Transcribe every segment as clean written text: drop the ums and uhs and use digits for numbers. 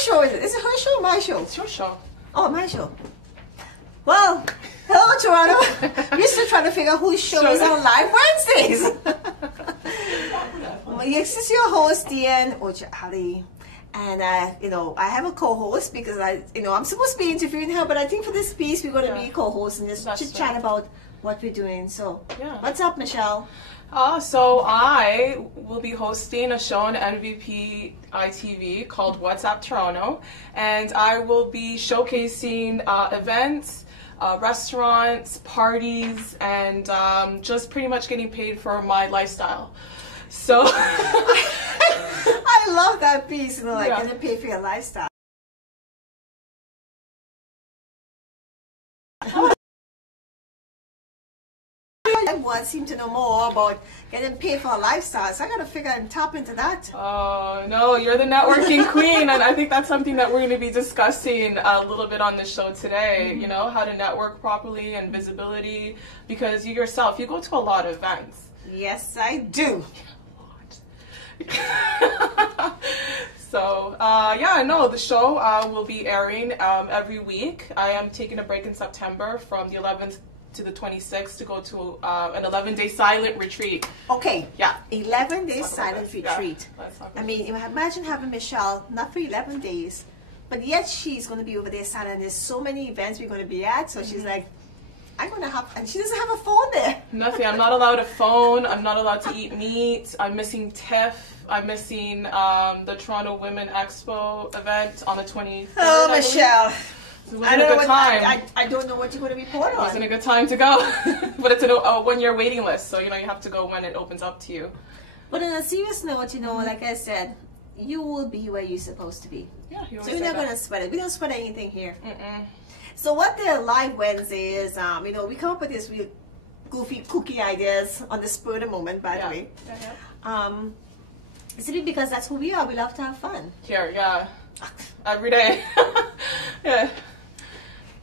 Whose show is it? Is it her show or my show? It's your show. Oh, my show. Well, hello, Toronto. We're still trying to figure out whose show is on live Wednesdays. Yes, this is your host, Dianne Ali. And, I have a co-host because I'm supposed to be interviewing her, but I think for this piece we're going to be co-hosts and just chit-chat about what we're doing. So, what's up, Michelle? So I will be hosting a show on MVP ITV called What's Up Toronto, and I will be showcasing events, restaurants, parties, and just pretty much getting paid for my lifestyle. So I love that piece, getting paid for your lifestyle. Everyone seems to know more about getting paid for a lifestyle, so I gotta figure and tap into that. Oh no, you're the networking queen, and I think that's something that we're going to be discussing a little bit on the show today. You know, how to network properly and visibility, because you yourself, you go to a lot of events. Yes, I do. So, the show will be airing every week. I am taking a break in September from the 11th to the 26th to go to an 11-day silent retreat. Okay. Yeah. 11-day silent retreat. Yeah. I mean, imagine having Michelle, not for 11 days, but yet she's going to be over there silent. There's so many events we're going to be at, so she's like, I'm going to have, and she doesn't have a phone there. Nothing. I'm not allowed a phone. I'm not allowed to eat meat. I'm missing TIFF. I'm missing the Toronto Women Expo event on the 23rd. Oh, Michelle. I don't know what you're going to report on. It wasn't a good time to go, but it's a 1-year waiting list, so you have to go when it opens up to you. But on a serious note, like I said, you will be where you're supposed to be. Yeah, so you're not going to sweat it. We don't sweat anything here. Mm-mm. So what the Live Wednesday is, we come up with these real goofy, kooky ideas on the spur of the moment, by the way. Simply because that's who we are. We love to have fun. Here, every day. Yeah.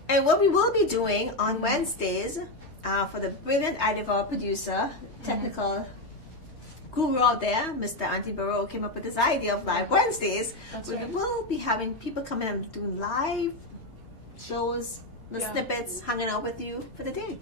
And what we will be doing on Wednesdays, for the brilliant idea of our producer, technical guru out there, Mr. Auntie Barrow, came up with this idea of Live Wednesdays. We will be having people come in and do live shows, snippets, hanging out with you for the day.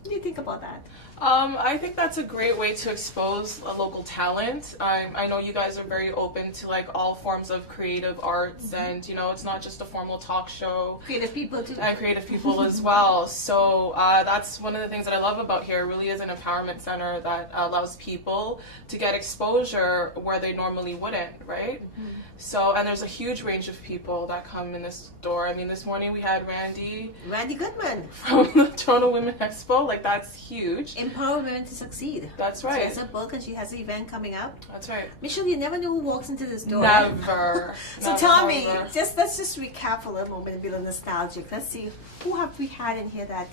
What do you think about that? I think that's a great way to expose a local talent. I know you guys are very open to all forms of creative arts, and it's not just a formal talk show. Creative people too. And creative people as well. So that's one of the things that I love about here. It really is an empowerment center that allows people to get exposure where they normally wouldn't, right? Mm-hmm. So, and there's a huge range of people that come in this door. I mean, this morning we had Randy Goodman from the Toronto Women Expo. That's huge. Empower women to succeed. That's right. She has a book and she has an event coming up. That's right. Michelle, you never know who walks into this door. Never. So tell me, let's just recap for a moment and be a little nostalgic. Let's see, who have we had in here that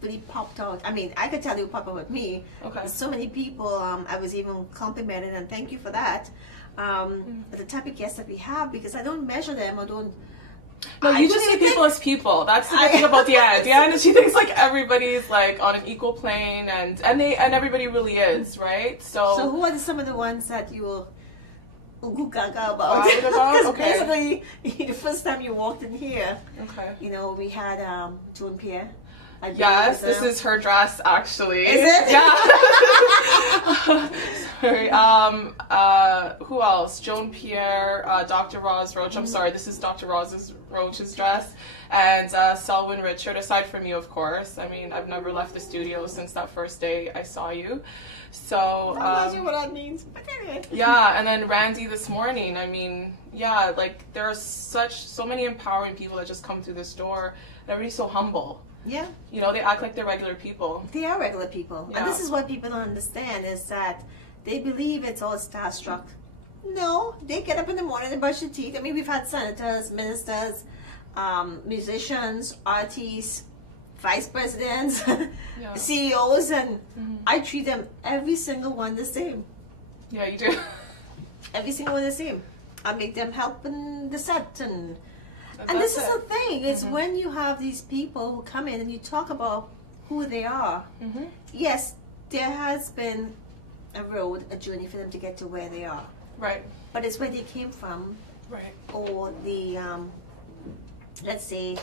really popped out? I mean, I could tell you who popped out with me. Okay. There's so many people I was even complimented, and thank you for that. The type of guests that we have, because I don't measure them or don't. No, you just see people as people. That's the thing about Dianne. Dianne, she thinks everybody's on an equal plane, and everybody really is, right? So who are some of the ones that you will goo gaga about? Because basically, the first time you walked in here, we had Joan Pierre. Yes, this is her dress, actually. Is it? Yeah. Sorry. Who else? Joan Pierre, Dr. Roz Roach. I'm sorry, this is Dr. Roach's dress. And Selwyn Richard, aside from you, of course. I mean, I've never left the studio since that first day I saw you. So, I'm not sure what that means, but anyway. Yeah, and then Randy this morning. I mean, there are so many empowering people that just come through this door. And everybody's so humble. Yeah. They act like they're regular people. They are regular people. Yeah. And this is what people don't understand, is that they believe it's all starstruck. No, they get up in the morning and brush their teeth. I mean, we've had senators, ministers, musicians, artists, vice presidents, CEOs, and I treat them, every single one, the same. Yeah, you do. Every single one the same. I make them help in the set, and this is the thing. It's when you have these people who come in and you talk about who they are. Yes, there has been a road, a journey for them to get to where they are. Right. But it's where they came from, Right. or the let's say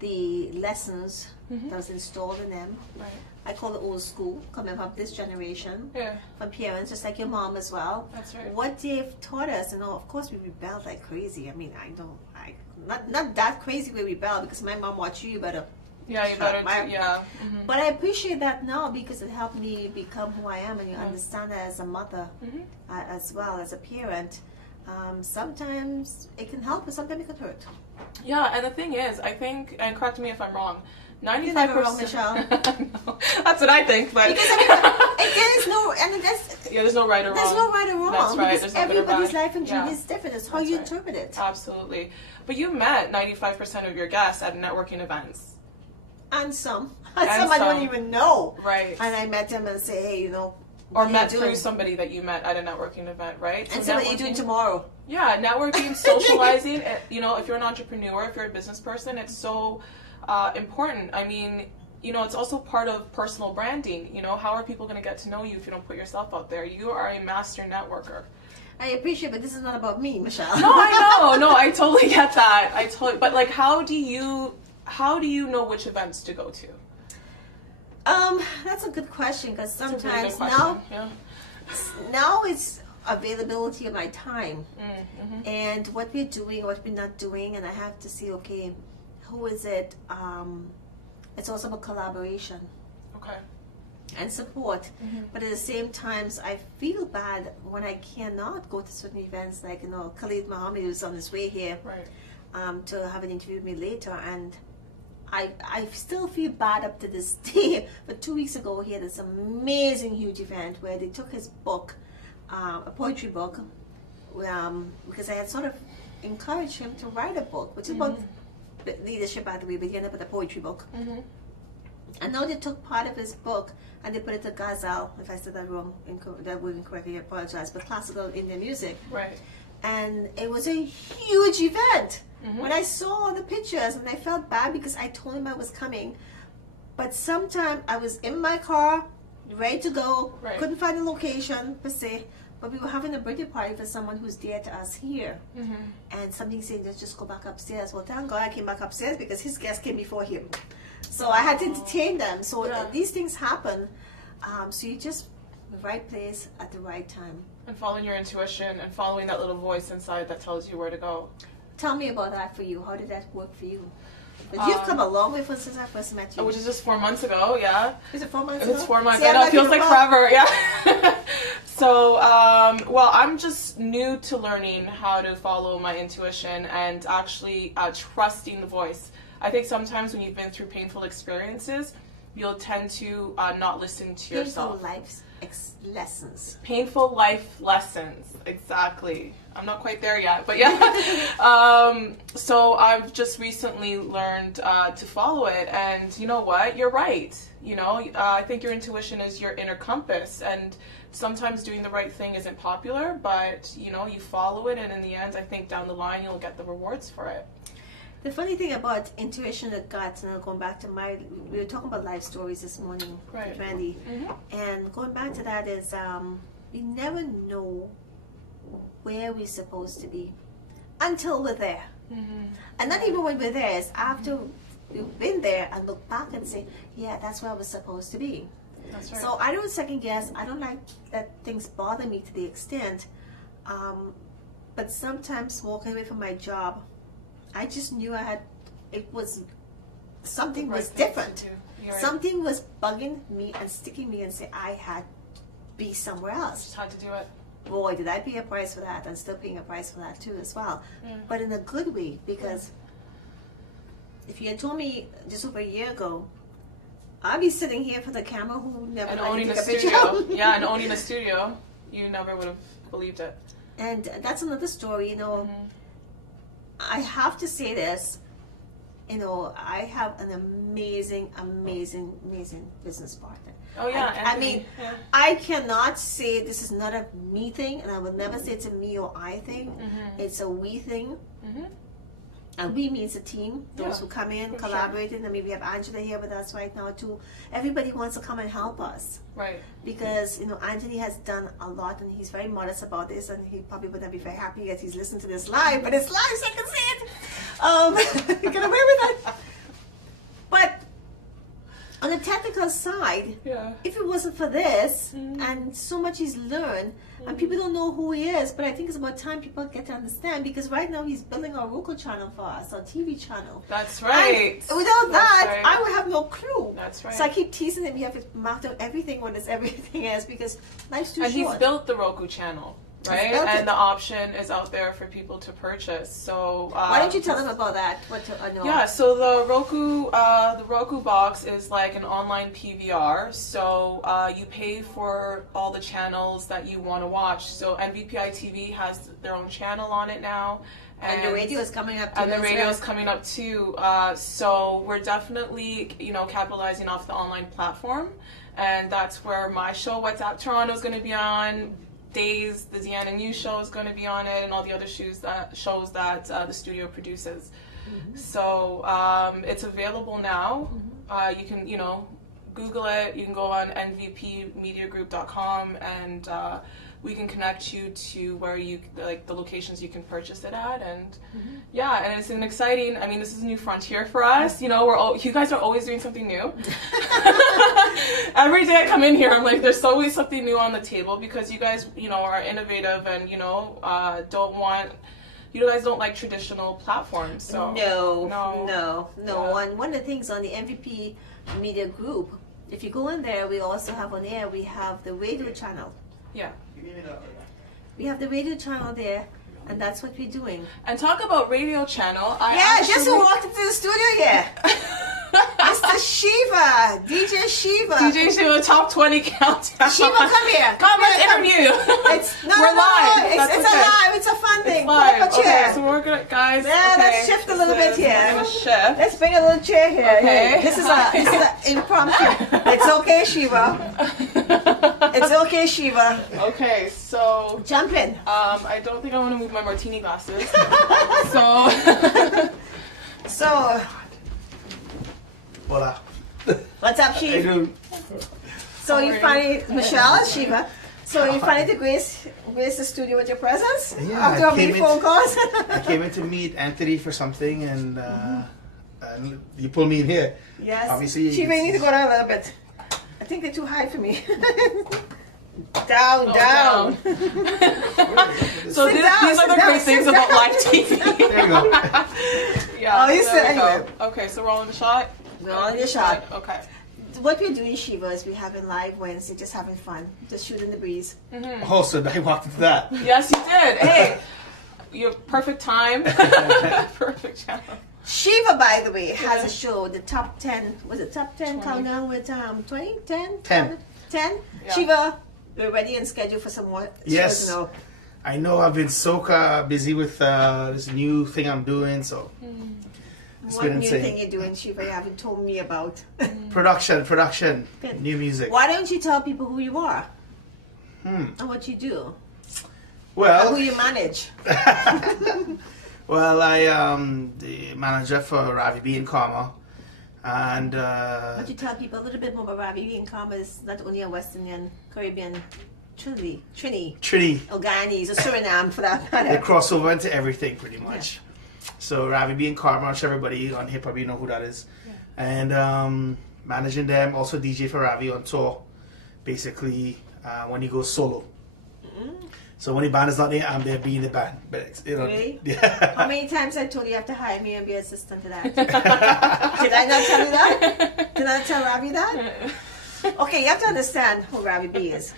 the lessons that was installed in them. Right. I call it old school, coming from this generation, Yeah. from parents, just like your mom as well. That's right. What they've taught us, of course we rebelled like crazy. I mean, not that crazy we rebel, because my mom watched you better. Yeah, you better do, yeah. But I appreciate that now, because it helped me become who I am, and you understand that as a mother, as well as a parent. Sometimes it can help, but sometimes it can hurt. Yeah, and the thing is, I think, and correct me if I'm wrong, 95%. You're never wrong, Michelle. No, that's what I think, but because there is no, there's no right or wrong. There's no right or wrong. That's right. Because There's no good or everybody's bad. life and journey is different. It's how That's you right. interpret it. Absolutely. But you met 95% of your guests at networking events. And some And I don't some. even know. Right. And I met them and say, hey, Or what are met you through doing? somebody that you met at a networking event, right? And So so what are you doing tomorrow? Yeah, networking, socializing. If you're an entrepreneur, if you're a business person, it's so important. I mean, it's also part of personal branding. How are people going to get to know you if you don't put yourself out there? You are a master networker. I appreciate, but this is not about me, Michelle. No, I know. No, I totally get that. But like, how do you know which events to go to? That's a good question, because That's a really sometimes good question. now it's availability of my time, Mm-hmm. and what we're doing, what we're not doing, and I have to see, okay, who is it? It's also about collaboration Okay. and support. But at the same times, I feel bad when I cannot go to certain events, like Khalid Muhammad was on his way here, Right. to have an interview with me later, and I still feel bad up to this day. But 2 weeks ago, he had this amazing huge event where they took his book, a poetry book, because I had sort of encouraged him to write a book, which is about leadership, by the way, but he ended up with a poetry book. And now they took part of his book and they put it to ghazal, if I said that wrong, that word incorrectly, I apologize, but classical Indian music. Right. And it was a huge event. When I saw the pictures, and I felt bad because I told him I was coming, but sometime I was in my car, ready to go, Right. couldn't find a location per se, but we were having a birthday party for someone who's dear to us here. And something saying, let's just go back upstairs. Well, thank God I came back upstairs, because his guests came before him. So I had to entertain them. So these things happen. So you just, the right place at the right time. And following your intuition and following that little voice inside that tells you where to go. Tell me about that for you. How did that work for you? But you've come a long way since I first met you. Which is just 4 months ago, yeah. Is it 4 months ago? It's 4 months. See, I know, I'm it feels not like even wrong. forever, yeah. So, well, I'm just new to learning how to follow my intuition and actually trusting the voice. I think sometimes when you've been through painful experiences, you'll tend to not listen to yourself. Painful life lessons. Painful life lessons, exactly. I'm not quite there yet, but yeah. So I've just recently learned to follow it, and you know what? You're right. I think your intuition is your inner compass, and sometimes doing the right thing isn't popular, but you follow it, and in the end, I think down the line you'll get the rewards for it. The funny thing about intuition and gut, going back to we were talking about life stories this morning Right. with Randy, and going back to that is, we never know where we're supposed to be until we're there. And not even when we're there, it's after we've been there and look back and say, yeah, that's where I was supposed to be. That's right. So I don't second guess. I don't like that things bother me to the extent, but sometimes walking away from my job, I just knew something was different. Something was bugging me and sticking me and say I had to be somewhere else. Just had to do it. Boy, did I pay a price for that, and still paying a price for that too as well. But in a good way, because if you had told me just over a year ago, I'd be sitting here for the camera who never And let me owning a take a picture. studio. Yeah, and owning a studio. You never would have believed it. And that's another story, I have to say this, I have an amazing, amazing, amazing business partner. Oh yeah, I mean, I cannot say this is not a me thing, and I will never say it's a me or I thing. It's a we thing. And we means a team, those who come in, collaborating. I mean, we have Angela here with us right now too. Everybody wants to come and help us. Right. Because, you know, Anthony has done a lot and he's very modest about this, and he probably wouldn't be very happy that he's listening to this live, but it's live so I can see it. Get away with it. But on the technical side, if it wasn't for this and so much he's learned, and people don't know who he is, but I think it's about time people get to understand, because right now he's building our local channel for us, our TV channel. That's right. And without that, I would have no clue. That's right. So I keep teasing him, you have to mark out everything what everything is, because life's too short. And he's built the Roku channel. Right, and the option is out there for people to purchase. So why don't you tell them about that? Yeah, so the Roku box is like an online PVR. So you pay for all the channels that you want to watch. So NVPI TV has their own channel on it now. And the radio is coming up too. And the radio is coming up too. So we're definitely, you know, capitalizing off the online platform, and that's where my show, What's Up Toronto, is going to be on. Days, the Dianne and Michell show is going to be on it, and all the other shows that the studio produces. So it's available now. You can, you know, Google it. You can go on nvpmediagroup.com, and we can connect you to where you like the locations you can purchase it at. And yeah, and it's an exciting. I mean, this is a new frontier for us. You know, you guys are always doing something new. Every day I come in here, I'm like, there's always something new on the table, because you guys, you know, are innovative and, you know, you guys don't like traditional platforms. So no. And one of the things on the MVP Media Group, if you go in there, we also have on air, we have the radio channel. Yeah. We have the radio channel there, and that's what we're doing. And talk about radio channel. Just who walked into the studio here. Mr. Shiva, DJ Shiva. DJ Shiva, top 20 countdown. Shiva, come here. Come, let's interview. We're live. It's a live. It's a fun thing. Pull up a chair. Okay, so we're gonna, guys. Yeah, let's shift a little bit here. We're gonna shift. Let's bring a little chair here. Okay. This is an impromptu. It's okay, Shiva. It's okay, Shiva. Okay, so jump in. I don't think I want to move my martini glasses. So. Voila. What's up, Shiva? So you finally, Michelle, Shiva. So you finally to grace the studio with your presence? Yeah, after many phone calls. I came in to meet Anthony for something, and you pulled me in here. Yes. Obviously, Shiva, you need to go down a little bit. I think they're too high for me. Down. So these are the great things about live TV. There you go. Yeah. Oh, you said anyway. Okay, so rolling the shot. We're on the shot. Okay. What we're doing, Shiva, is we're having live Wednesday, just having fun, just shooting the breeze. Oh, so I walked into that. Yes, you did. Hey, you have perfect time. Perfect channel. Shiva, by the way, has a show, the top 10. Was it top 10 countdown with 20? 10? 10. 10? Yeah. Shiva, we're ready and scheduled for some more yes. shows now. I know I've been so busy with this new thing I'm doing, so. What new thing you're doing, Shiva, you haven't told me about? Production, new music. Why don't you tell people who you are? And what you do? Well, and who you manage? Well, I am the manager for Ravi B and Karma. And why don't you tell people a little bit more about Ravi B and Karma? Is not only a West Indian, Caribbean, Trinity, or Guyanese, or Suriname for that matter. They cross over into everything pretty much. Yeah. So Ravi B and Karma, I'm sure everybody on here probably know who that is. Yeah. And managing them, also DJ for Ravi on tour, basically when he goes solo. So when the band is not there, I'm there being the band. But you know, really? Yeah. How many times I told you have to hire me and be assistant to that? Did I not tell you that? Did I tell Ravi that? Okay, you have to understand who Ravi B is.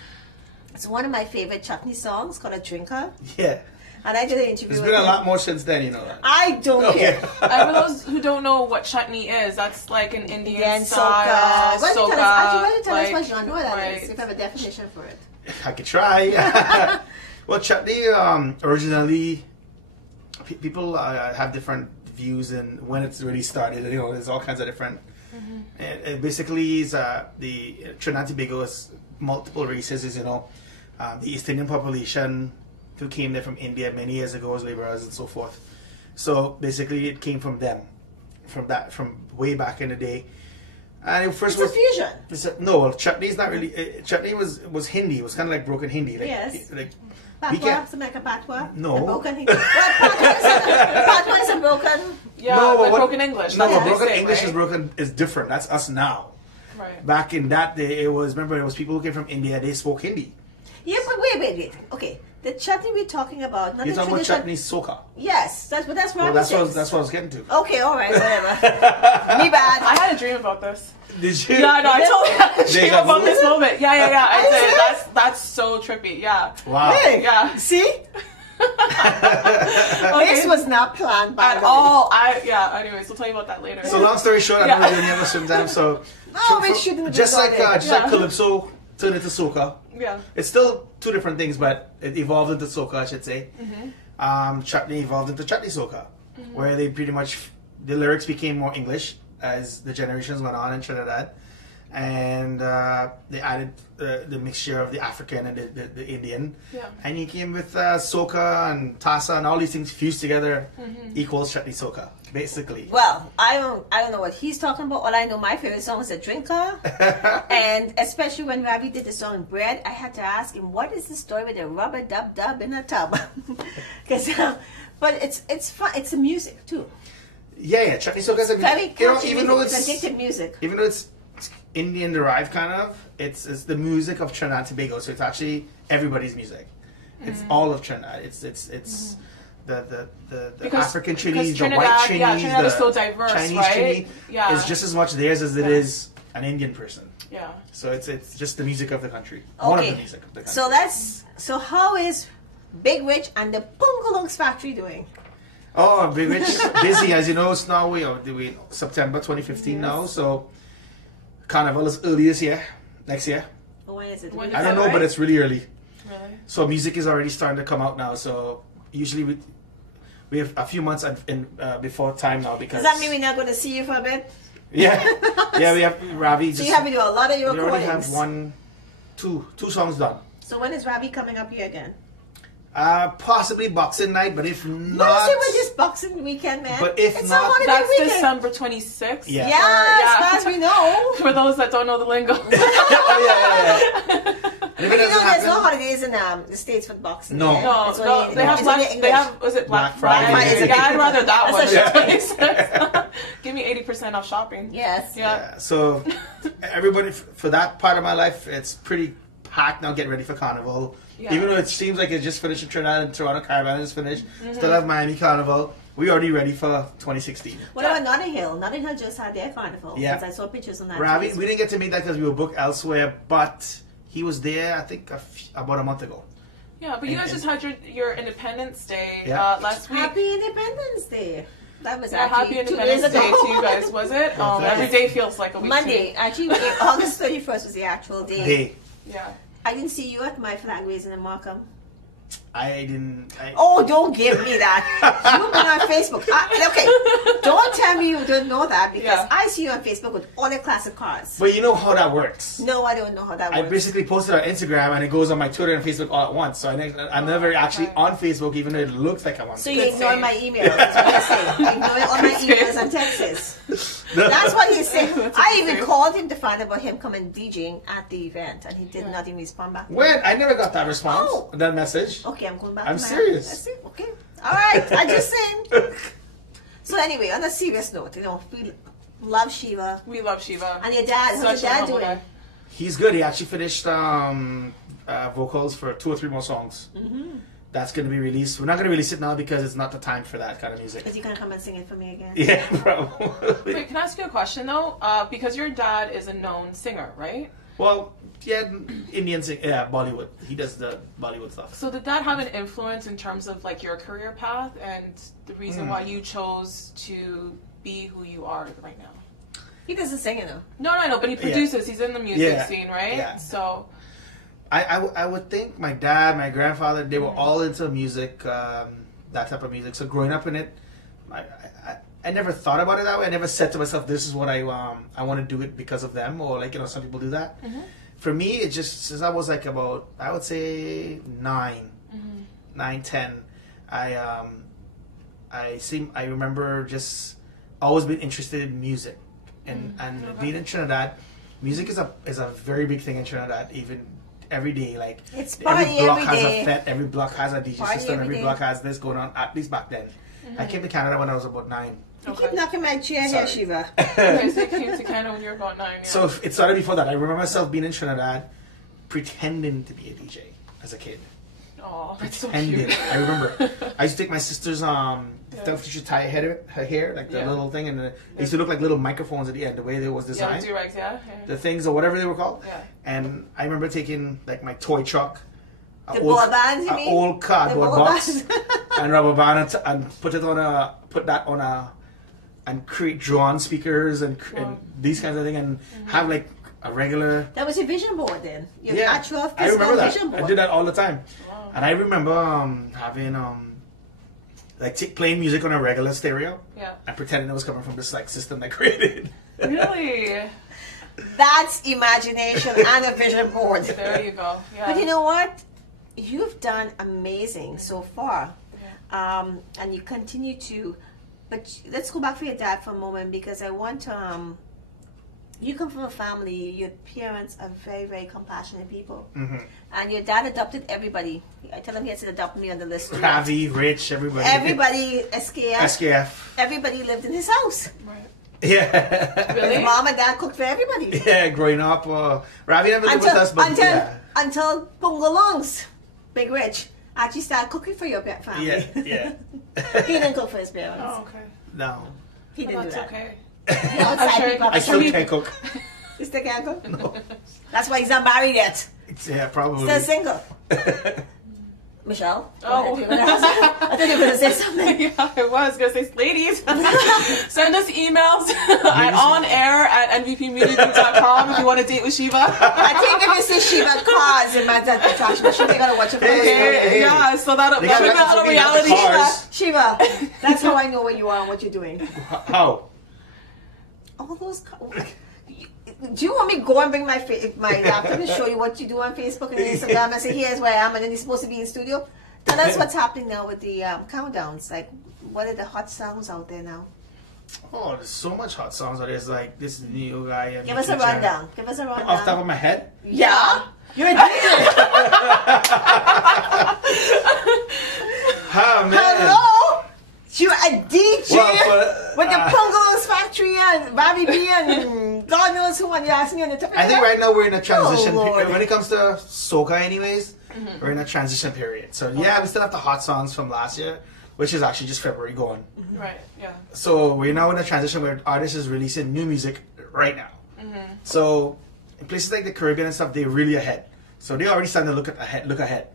It's one of my favorite chutney songs called A Drinker. Yeah. And I did an interview with him. There's been a lot more since then, you know that. I don't care. For those who don't know what chutney is, that's like an Indian style. Why don't you tell us what genre that is? If you have a definition for it. I could try. Well, chutney, originally, people have different views in when it's really started. You know, there's all kinds of different. It basically is the Trinidad and Tobago is multiple races. Is, you know, the East Indian population who came there from India many years ago as laborers and so forth. So basically, it came from them, from way back in the day. And it first It's a fusion. No, well, chutney is not really. Chutney was Hindi. It was kind of like broken Hindi. Like, Yes. Like Patwa, something like a patwa? No. A broken Hindi. Well, patwa is a broken... Yeah, No, like what- broken English. No, That's what they broken say, English right? is broken is different. That's us now. Right. Back in that day, it was people who came from India. They spoke Hindi. Yeah, but wait. Okay, the chutney we're talking about, not You're the talking about traditional... chutney soca. Yes, that's what Well, Robbie says. that's what I was getting to. Okay, all right, whatever. Me bad. I had a dream about this. Did you? Yeah, no, I totally had a dream Deja about vu? this moment. Yeah, I Is did. it? That's so trippy. Yeah. Wow. Hey, Yeah. see? This was not planned by At the way. all. Anyways, we'll tell you about that later. So long story short, I Yeah. don't really remember sometimes. So we shouldn't have just done like it. just like Yeah. calypso turned into soca. Yeah. It's still two different things, but it evolved into soca, I should say. Chutney evolved into chutney soca, where they pretty much the lyrics became more English as the generations went on in Trinidad, and they added the mixture of the African and the Indian, Yeah. and he came with soca and tasa and all these things fused together equals chutney soca, basically. Well, I don't know what he's talking about. All I know, my favorite song is "A Drinker," and especially when Ravi did the song "Bread," I had to ask him, "What is the story with the rubber dub in a tub?" Because, but it's fun. It's the music too. Yeah, chutney soca is a Very catchy even music. though It's addictive music. even though it's Indian derived kind of, it's the music of Trinidad and Tobago. So it's actually everybody's music. It's all of Trinidad. It's the Because- African because Trini, the Trinidad- white Trini, yeah, Trinidad the is so diverse, Chinese right? Trini Yeah. is just as much theirs as it Yeah. is an Indian person. Yeah. So it's just the music of the country. One of the Okay, music of the country. so how is Big Rich and the Punkalunks Factory doing? Oh, Big Rich, busy. As you know, it's now we in September 2015 now. So Carnival is early this year, next year. When is it? When is I don't that know, right? but it's really early. Really? So music is already starting to come out now. So usually we have a few months in before time now because. Does that mean we're not going to see you for a bit? Yeah, yeah. We have Ravi. So you have to do a lot of your we already recordings. have two songs done. So when is Ravi coming up here again? Possibly Boxing Night, but if What not, is it with this Boxing Weekend, man? But if it's not- a holiday That's weekend. December 26th. Yeah. Yeah, Yeah. as far as we know. For those that don't know the lingo. yeah. But you know, there's no holidays in the States for Boxing. No. yeah? No, It's no, only- they have it's Black. only They English. have. Was it Black Black Friday. Friday? Yeah, I'd rather that one. That's than a the 26th. Give me 80% off shopping. Yes. Yeah. Yeah, so everybody for that part of my life, it's pretty packed now. Getting ready for Carnival, Yeah. even though it seems like it's just finished in Trinidad and Toronto Caravan is finished. Still have Miami Carnival. We already ready for 2016. What about Notting Hill? Notting Hill just had their carnival. Yeah. Because I saw pictures on that. Ravi, too. we didn't get to meet that because we were booked elsewhere, but he was there. I think about a month ago. Yeah, but you guys just had your Independence Day Yeah. last week. Happy Independence Day. That was Yeah, actually happy 2 days Independence Day ago. to you guys, was it? Yes. Every day feels like a week. to Monday. me. Actually, August 31st was the actual day. Hey, Yeah. I didn't see you at my flag raising in Markham. I didn't. Oh, don't give me that. You've been on Facebook. Okay, don't tell me you don't know that because Yeah. I see you on Facebook with all the classic cars. But you know how that works. No, I don't know how that I works. basically posted on Instagram and it goes on my Twitter and Facebook all at once. So I'm never actually okay. on Facebook, even though it looks like I'm on. So Facebook. you Good ignore save. my emails. That's what you're saying. Ignore all my Good save. emails and texts. That's what he's saying. That's I good even save. called him to find about him coming DJing at the event, and he did Yeah. not even respond back. When I never got that response, Oh. that message. Okay, I'm going back. I'm to my serious. That's it. Okay. All right. I just saying. So anyway, on a serious note, we love Shiva. We love Shiva. And your dad, how's Such your a dad humble doing? guy. He's good. He actually finished vocals for 2 or 3 more songs. Mm-hmm. That's going to be released. We're not going to release it now because it's not the time for that kind of music. Is he gonna come and sing it for me again? Yeah, probably. Wait, can I ask you a question though? Because your dad is a known singer, right? Well, yeah, Indian sing, yeah, Bollywood. He does the Bollywood stuff. So did that have an influence in terms of like your career path and the reason why you chose to be who you are right now? He doesn't sing it though. No, I know, but he produces. He's in the music Yeah. scene, right? Yeah. So I would think my dad, my grandfather, they were all into music, that type of music. So growing up in it, I never thought about it that way. I never said to myself, "This is what I want to do it because of them," or like some people do that. Mm-hmm. For me, it just since I was like about I would say 9, 10, I remember just always been interested in music, and being in Trinidad, music is a very big thing in Trinidad. Even every day, like it's every party block every has day. a fete, every block has a DJ Party system, every every day. block has this going on. At least back then, I came to Canada when I was about 9. You keep knocking my chair here, Sorry. Shiva. Okay, so you came to Canada when you were about 9. Yeah. So it started before that. I remember myself being in Trinidad, pretending to be a DJ as a kid. Oh, that's so Pretending. cute. I remember. I used to take my sister's stuff. She should tie her hair, like the Yeah. little thing, and they used to look like little microphones at the end. The way they was Yeah, designed, the do-rags, yeah. the things or whatever they were called. Yeah. And I remember taking like my toy truck, The ball bands, you mean? old cardboard The ball box, bands. and rubber band, and put that on a, and create drawn speakers and these kinds of things, and have like a regular. That was your vision board then. Your Yeah, actual I physical remember that. vision board. I did that all the time, Wow. and I remember having like playing music on a regular stereo Yeah. and pretending it was coming from this like system I created. Really? That's imagination and a vision board. There you go. Yeah. But you know what? You've done amazing so far. And you continue to. But let's go back for your dad for a moment, because I want to. You come from a family, your parents are very, very compassionate people. And your dad adopted everybody. I tell him he has to adopt me on the list. too. Ravi, Rich, everybody. Everybody, SKF. SKF. Everybody lived in his house. Right. Yeah. Really? His mom and dad cooked for everybody. Yeah, growing up, Ravi never lived with us, but until Pungalongs, Big Rich, actually started cooking for your family. yeah. He didn't cook for his parents. Oh, okay. No. He didn't Well, do that's that. okay. The outside people. I still can't cook. You still can't cook? No. That's why he's not married yet. Yeah, probably. Still single. Michelle? Oh. I thought you were going to say something. Yeah, I was going to say, ladies, send us emails at onair@nvpmedia.com if you want to date with Shiva. I think if you see Shiva cars in my dad attachment, she's going to watch it for Hey. Yeah, so that'll They be got a records little of me at the reality. cars. Shiva, that's how I know where you are and what you're doing. How? All those. Do you want me to go and bring my laptop and show you what you do on Facebook and Instagram and say here's where I am, and then you're supposed to be in studio? Tell us what's happening now with the countdowns. Like, what are the hot songs out there now? Oh, there's so much hot songs. There's like this new guy. Give us a rundown. Give us a rundown. Off the top of my head? Yeah. You're a DJ. Oh, man. Hello. You're a DJ Well, with the Pungalongs Factory and Bobby B and God knows who, and you asked me on the top of I think right now we're in a transition Lord. period. When it comes to soca anyways, we're in a transition period. So yeah, we still have the hot songs from last year, which is actually just February going. Right, yeah. So we're now in a transition where artists is releasing new music right now. So in places like the Caribbean and stuff, they're really ahead. So they're already starting to look ahead.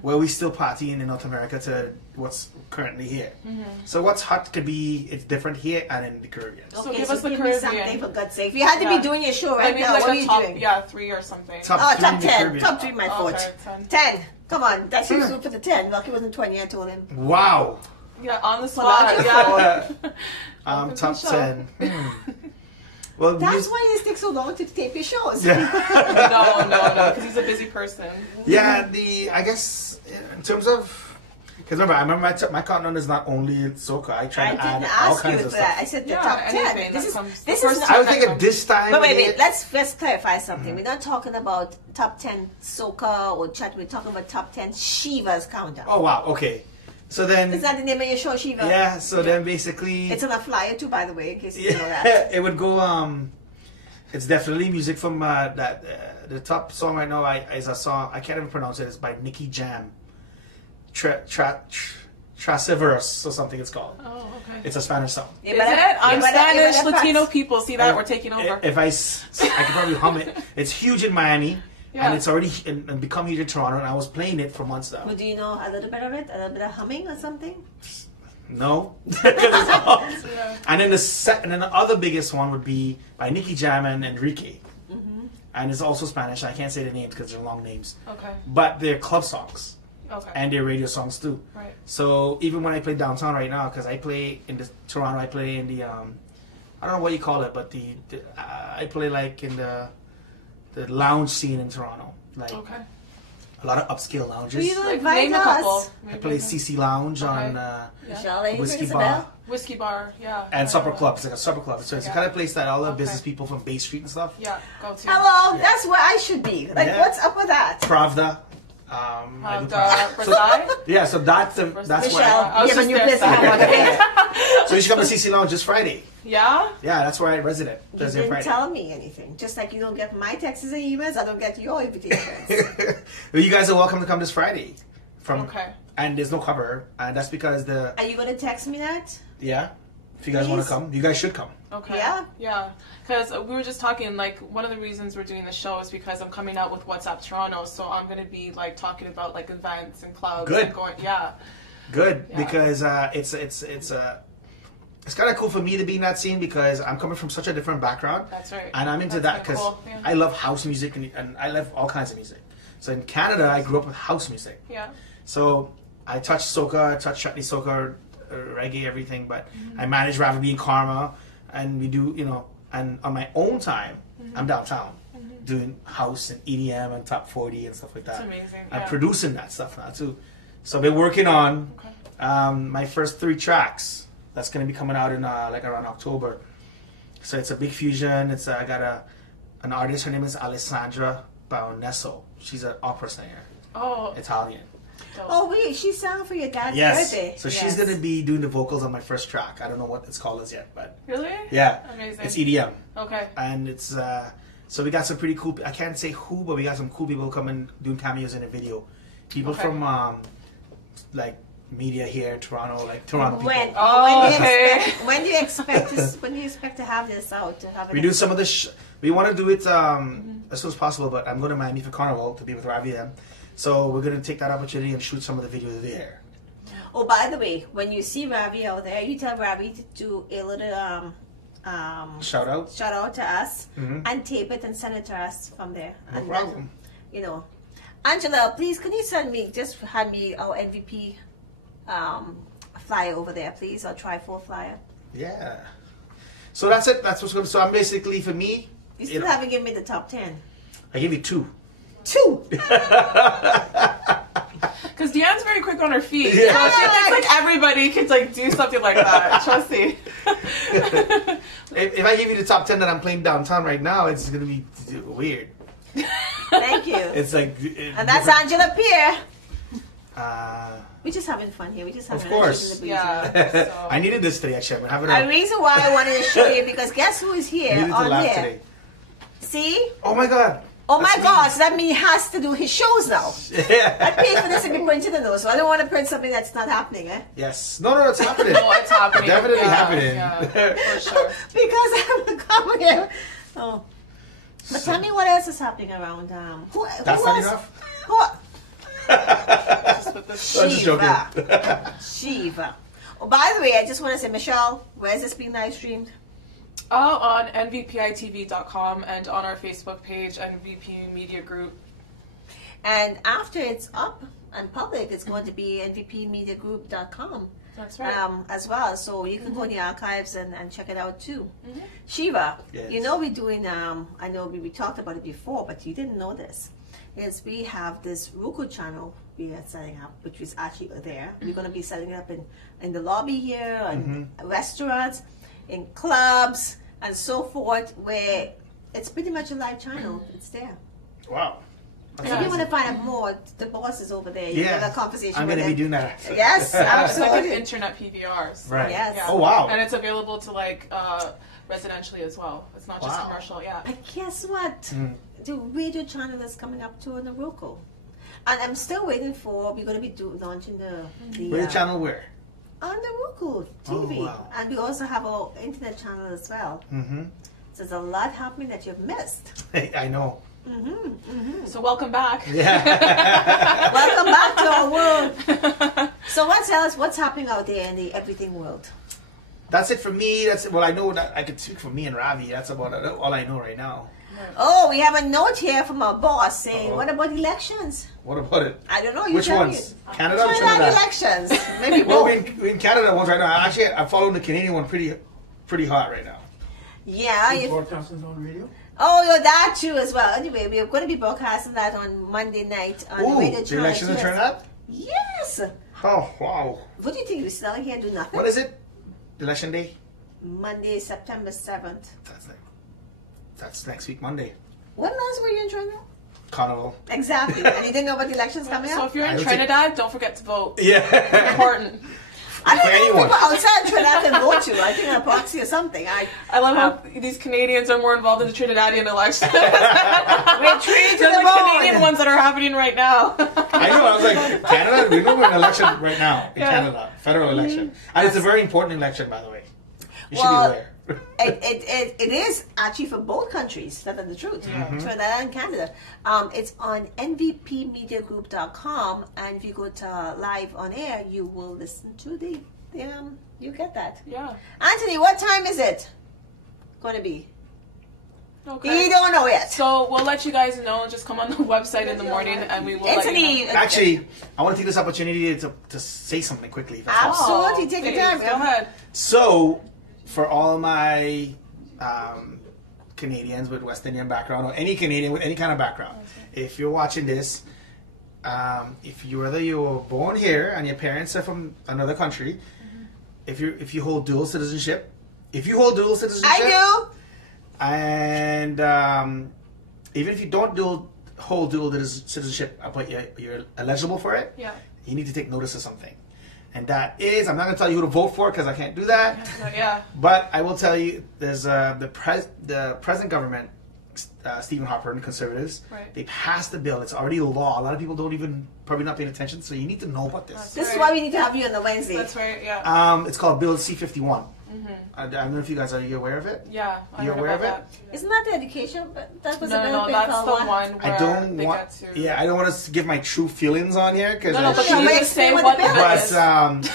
Where we still partying in North America to what's currently here. So what's hot could be, it's different here and in the Caribbean. So Okay, give us the give me something Caribbean. for God's sake. If you had to Yeah. be doing your show I right mean, now, like what are a you top, doing? yeah, 3 or something. Top Oh, three top in the 10. Caribbean. Top 3, my foot. Okay, 10. 10. Come on. That's his for the 10. Lucky wasn't 20, I told him. Wow. Yeah, on the Well, I spot. just Yeah. Welcome to Top the show. 10. Well, That's why it takes so long to tape your shows. Yeah. No, because he's a busy person. Yeah, I guess in terms of, because remember, I remember my countdown is not only soca. I try I to add didn't all ask you kinds for of that. I stuff. said the Yeah, top 10. anything This that is comes- this the is first not, I would think at this time. But wait, it- let's clarify something. We're not talking about top 10 soca or chat. We're talking about top 10 Shiva's countdown. Oh wow, okay. So then, Is that the name of your show, Shiva? yeah. So then basically, It's on a flyer too, by the way, in case you didn't know that. yeah, it would go. It's definitely music from that. The top song right now is a song I can't even pronounce it. It's by Nicky Jam. Trasiverus or something it's called. Oh, okay. It's a Spanish song. You Is better- it? I'm you better- you Spanish, better Latino practice. people. See that? We're taking over. If I could probably hum it. It's huge in Miami, Yeah. and it's already and become huge in Toronto. And I was playing it for months now. Well, do you know a little bit of it? A little bit of humming or something? No, 'Cause it's all- Yeah. and then and then the other biggest one would be by Nicky Jam and Enrique, and it's also Spanish. I can't say the names because they're long names, Okay. but they're club songs Okay. and they're radio songs too. Right. So even when I play downtown right now, because I play in the Toronto, I play in the I don't know what you call it, but I play like in the lounge scene in Toronto, like Okay. a lot of upscale lounges. You Like, invite name a couple. us. I play CC Lounge on Michelle, are you Whiskey ringing the Bar. bell? Whiskey bar, yeah. And Supper Club. It's like a supper club. So it's the Yeah. kind of place that all the Okay. business people from Bay Street and stuff. Yeah, go to. Hello, Yeah. that's where I should be. Like, Yeah. what's up with that? Pravda. I do Pravda. Versailles? Yeah, so that's Michelle, where. I was you have a just new there place to Saturday. come on, okay? So you should come to CC Lounge this Friday. Yeah? Yeah, that's where I resident. You Thursday, didn't Friday. tell me anything. Just like you don't get my texts and emails, I don't get your invitations. Well, you guys are welcome to come this Friday. Okay. And there's no cover, and that's because Are you going to text me that? if you guys want Please? to come, you guys should come. Okay. Yeah? Yeah. Because we were just talking, like, one of the reasons we're doing the show is because I'm coming out with WhatsApp Toronto, so I'm going to be, like, talking about, like, events and clubs. Good. And going, yeah. Good, Yeah. because it's kind of cool for me to be in that scene because I'm coming from such a different background. That's right. And I'm into that That's because cool. Yeah. I love house music and I love all kinds of music. So in Canada, I grew up with house music. Yeah. So I touch soca, I touch chutney soca, reggae, everything. But I manage Ravi B and Karma, and we do, and on my own time, I'm downtown doing house and EDM and top 40 and stuff like that. It's amazing. I'm Yeah. producing that stuff now too. So I've been working on Okay. my first 3 tracks. That's going to be coming out in like around October. So it's a big fusion. It's I got an artist. Her name is Alessandra Baronesso. She's an opera singer, Oh. Italian. dope. Oh, wait, she sang for your dad's Yes. birthday. So she's going to be doing the vocals on my first track. I don't know what it's called as yet, but Really? yeah, Amazing. it's EDM, Okay. and it's so we got some pretty cool. I can't say who, but we got some cool people coming doing cameos in the video. People Okay. from like media here in Toronto, like Toronto people. When, Oh, when, do you okay. expect, when do you expect this? When do you expect to have this out? To have it We do some of the. We want to do it as soon as possible, but I'm going to Miami for Carnival to be with Ravi M. So we're going to take that opportunity and shoot some of the videos there. Oh, by the way, when you see Ravi out there, you tell Ravi to do a little Shout out. shout out to us Mhm. and tape it and send it to us from there. No and problem. Then, Angela, please, can you hand me our MVP flyer over there, please, or Tri-4 flyer? Yeah. So that's it. That's what's going to. So I'm basically, for me, You still haven't given me the top 10. I give you 2. 2. Because Diane's very quick on her feet. Yeah. So she thinks like everybody could like do something like that. Trust me. If I give you the top 10 that I'm playing downtown right now, it's going to be weird. Thank you. It's like. And that's Angela Pierre. Uh, We're just having fun here. We're just having Of course. fun in the breeze. Yeah. So. I needed this today, actually. I'm having A reason why I wanted to show you because guess who is here needed to on laugh here? today. See? Oh my God. Oh my That's me. gosh, that means he has to do his shows now. I Yeah. paid for this to be printed in those, so I don't want to print something that's not happening, eh? Yes. No, it's happening. No, it's happening. Definitely Yeah, happening. Yeah, for sure. Because I'm coming here. Oh. But tell me what else is happening around. Who That's not else? enough? Who? Just with this. I'm just joking. Shiva. Oh, by the way, I just want to say, Michelle, where is this being live streamed? On nvpitv.com and on our Facebook page, NVP Media Group. And after it's up and public, it's going to be nvpmediagroup.com. That's right. As well, so you can go in the archives and check it out too. Shiva, Yes. you know we're doing, I know we talked about it before, but you didn't know this, is we have this Roku channel we are setting up, which is actually there. We're going to be setting it up in the lobby here, and restaurants, in clubs, and so forth, where it's pretty much a live channel. It's there. Wow. So if you want to find out more, the boss is over there. You Yeah. have a conversation I'm with going to be him. doing that. Yes, It's like an absolutely. internet PVR. So. Right. Yes. Yeah. Oh, wow. And it's available to like residentially as well. It's not just Wow. commercial. Yeah. But guess what? The radio channel is coming up too on the Roku. And I'm still waiting for, we're going to be launching the Where the channel where? on the Roku TV. Oh, wow. And we also have our internet channel as well. Mm-hmm. So there's a lot happening that you've missed. I know. So welcome back. Yeah. Welcome back to our world. So what's else? What's happening out there in the everything world? That's it for me. Well, I know that I could speak for me and Ravi. That's about all I know right now. Oh, we have a note here from our boss saying, Uh-oh. what about elections? What about it? I don't know. You Which tell ones? me. Canada or Trinidad Trinidad? elections. Maybe Well, both. we're in Canada ones right now. Actually, I'm following the Canadian one pretty hot right now. Yeah. Broadcasting on radio? Oh, you're that too as well. Anyway, we're going to be broadcasting that on Monday night on Ooh, Radio the election in Trinidad? Yes. Oh, wow. What do you think? We still here and do nothing? What is it? Election day? Monday, September 7th. That's next week, Monday. When else were you in Trinidad? Carnival. Exactly. And you didn't know about the elections coming So up? if you're in Trinidad, don't forget to vote. Yeah. It's important. I don't know if anyone. people outside Trinidad can vote you. I think a proxy or something. I love how these Canadians are more involved in the Trinidadian election We're treated to than the the bone. Canadian ones that are happening right now. I know. I was like, Canada. We know we're in an election right now in Yeah. Canada, federal election, and it's a very important election, by the way. You should Well, be aware. It is actually for both countries, to tell the truth, Trinidad and Canada. It's on nvpmediagroup.com, and if you go to live on air, you will listen to the you get that. Yeah. Anthony, what time is it going to be? Okay. You don't know yet. So we'll let you guys know. Just come on the website in the morning, and we will let you Anthony, know. Actually, I want to take this opportunity to say something quickly. If that's possible. absolutely, take your time. Go ahead. So, for all my Canadians with West Indian background, or any Canadian with any kind of background, if you're watching this, if you were born here and your parents are from another country, if you hold dual citizenship, I do. and even if you don't hold dual citizenship, but you're eligible for it, Yeah. you need to take notice of something. And that is, I'm not going to tell you who to vote for because I can't do that. Yeah. But I will tell you, there's the present government, Stephen Harper and the Conservatives, Right. they passed the bill. It's already law. A lot of people don't even, probably not paying attention, so you need to know about this. This is why we need to have you on the Wednesday. That's right. Yeah. It's called Bill C-51. I don't know if you guys are aware of it. Yeah. I You heard aware about of it? Isn't that the education? That was a No, big that's the called one where I don't they want. got to. Yeah, I don't want to give my true feelings on here because. No, but No, can you but just say explain what what the the bill bill is. is?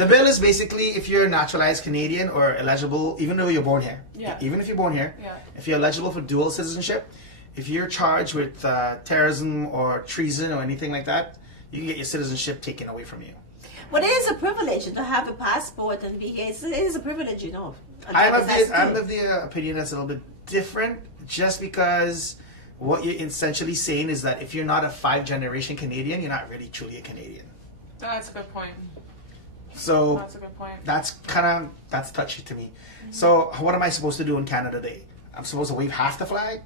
The bill is basically if you're a naturalized Canadian or eligible, even though you're born here. Yeah. Even if you're born here. Yeah. If you're eligible for dual citizenship, if you're charged with terrorism or treason or anything like that, you can get your citizenship taken away from you. But it is a privilege to have a passport and be here. It is a privilege, you know. I'm of the opinion that's a little bit different, just because what you're essentially saying is that if you're not a 5th-generation Canadian, you're not really truly a Canadian. That's a good point. So That's a good point. that's touchy to me. So what am I supposed to do in Canada Day? I'm supposed to wave half the flag?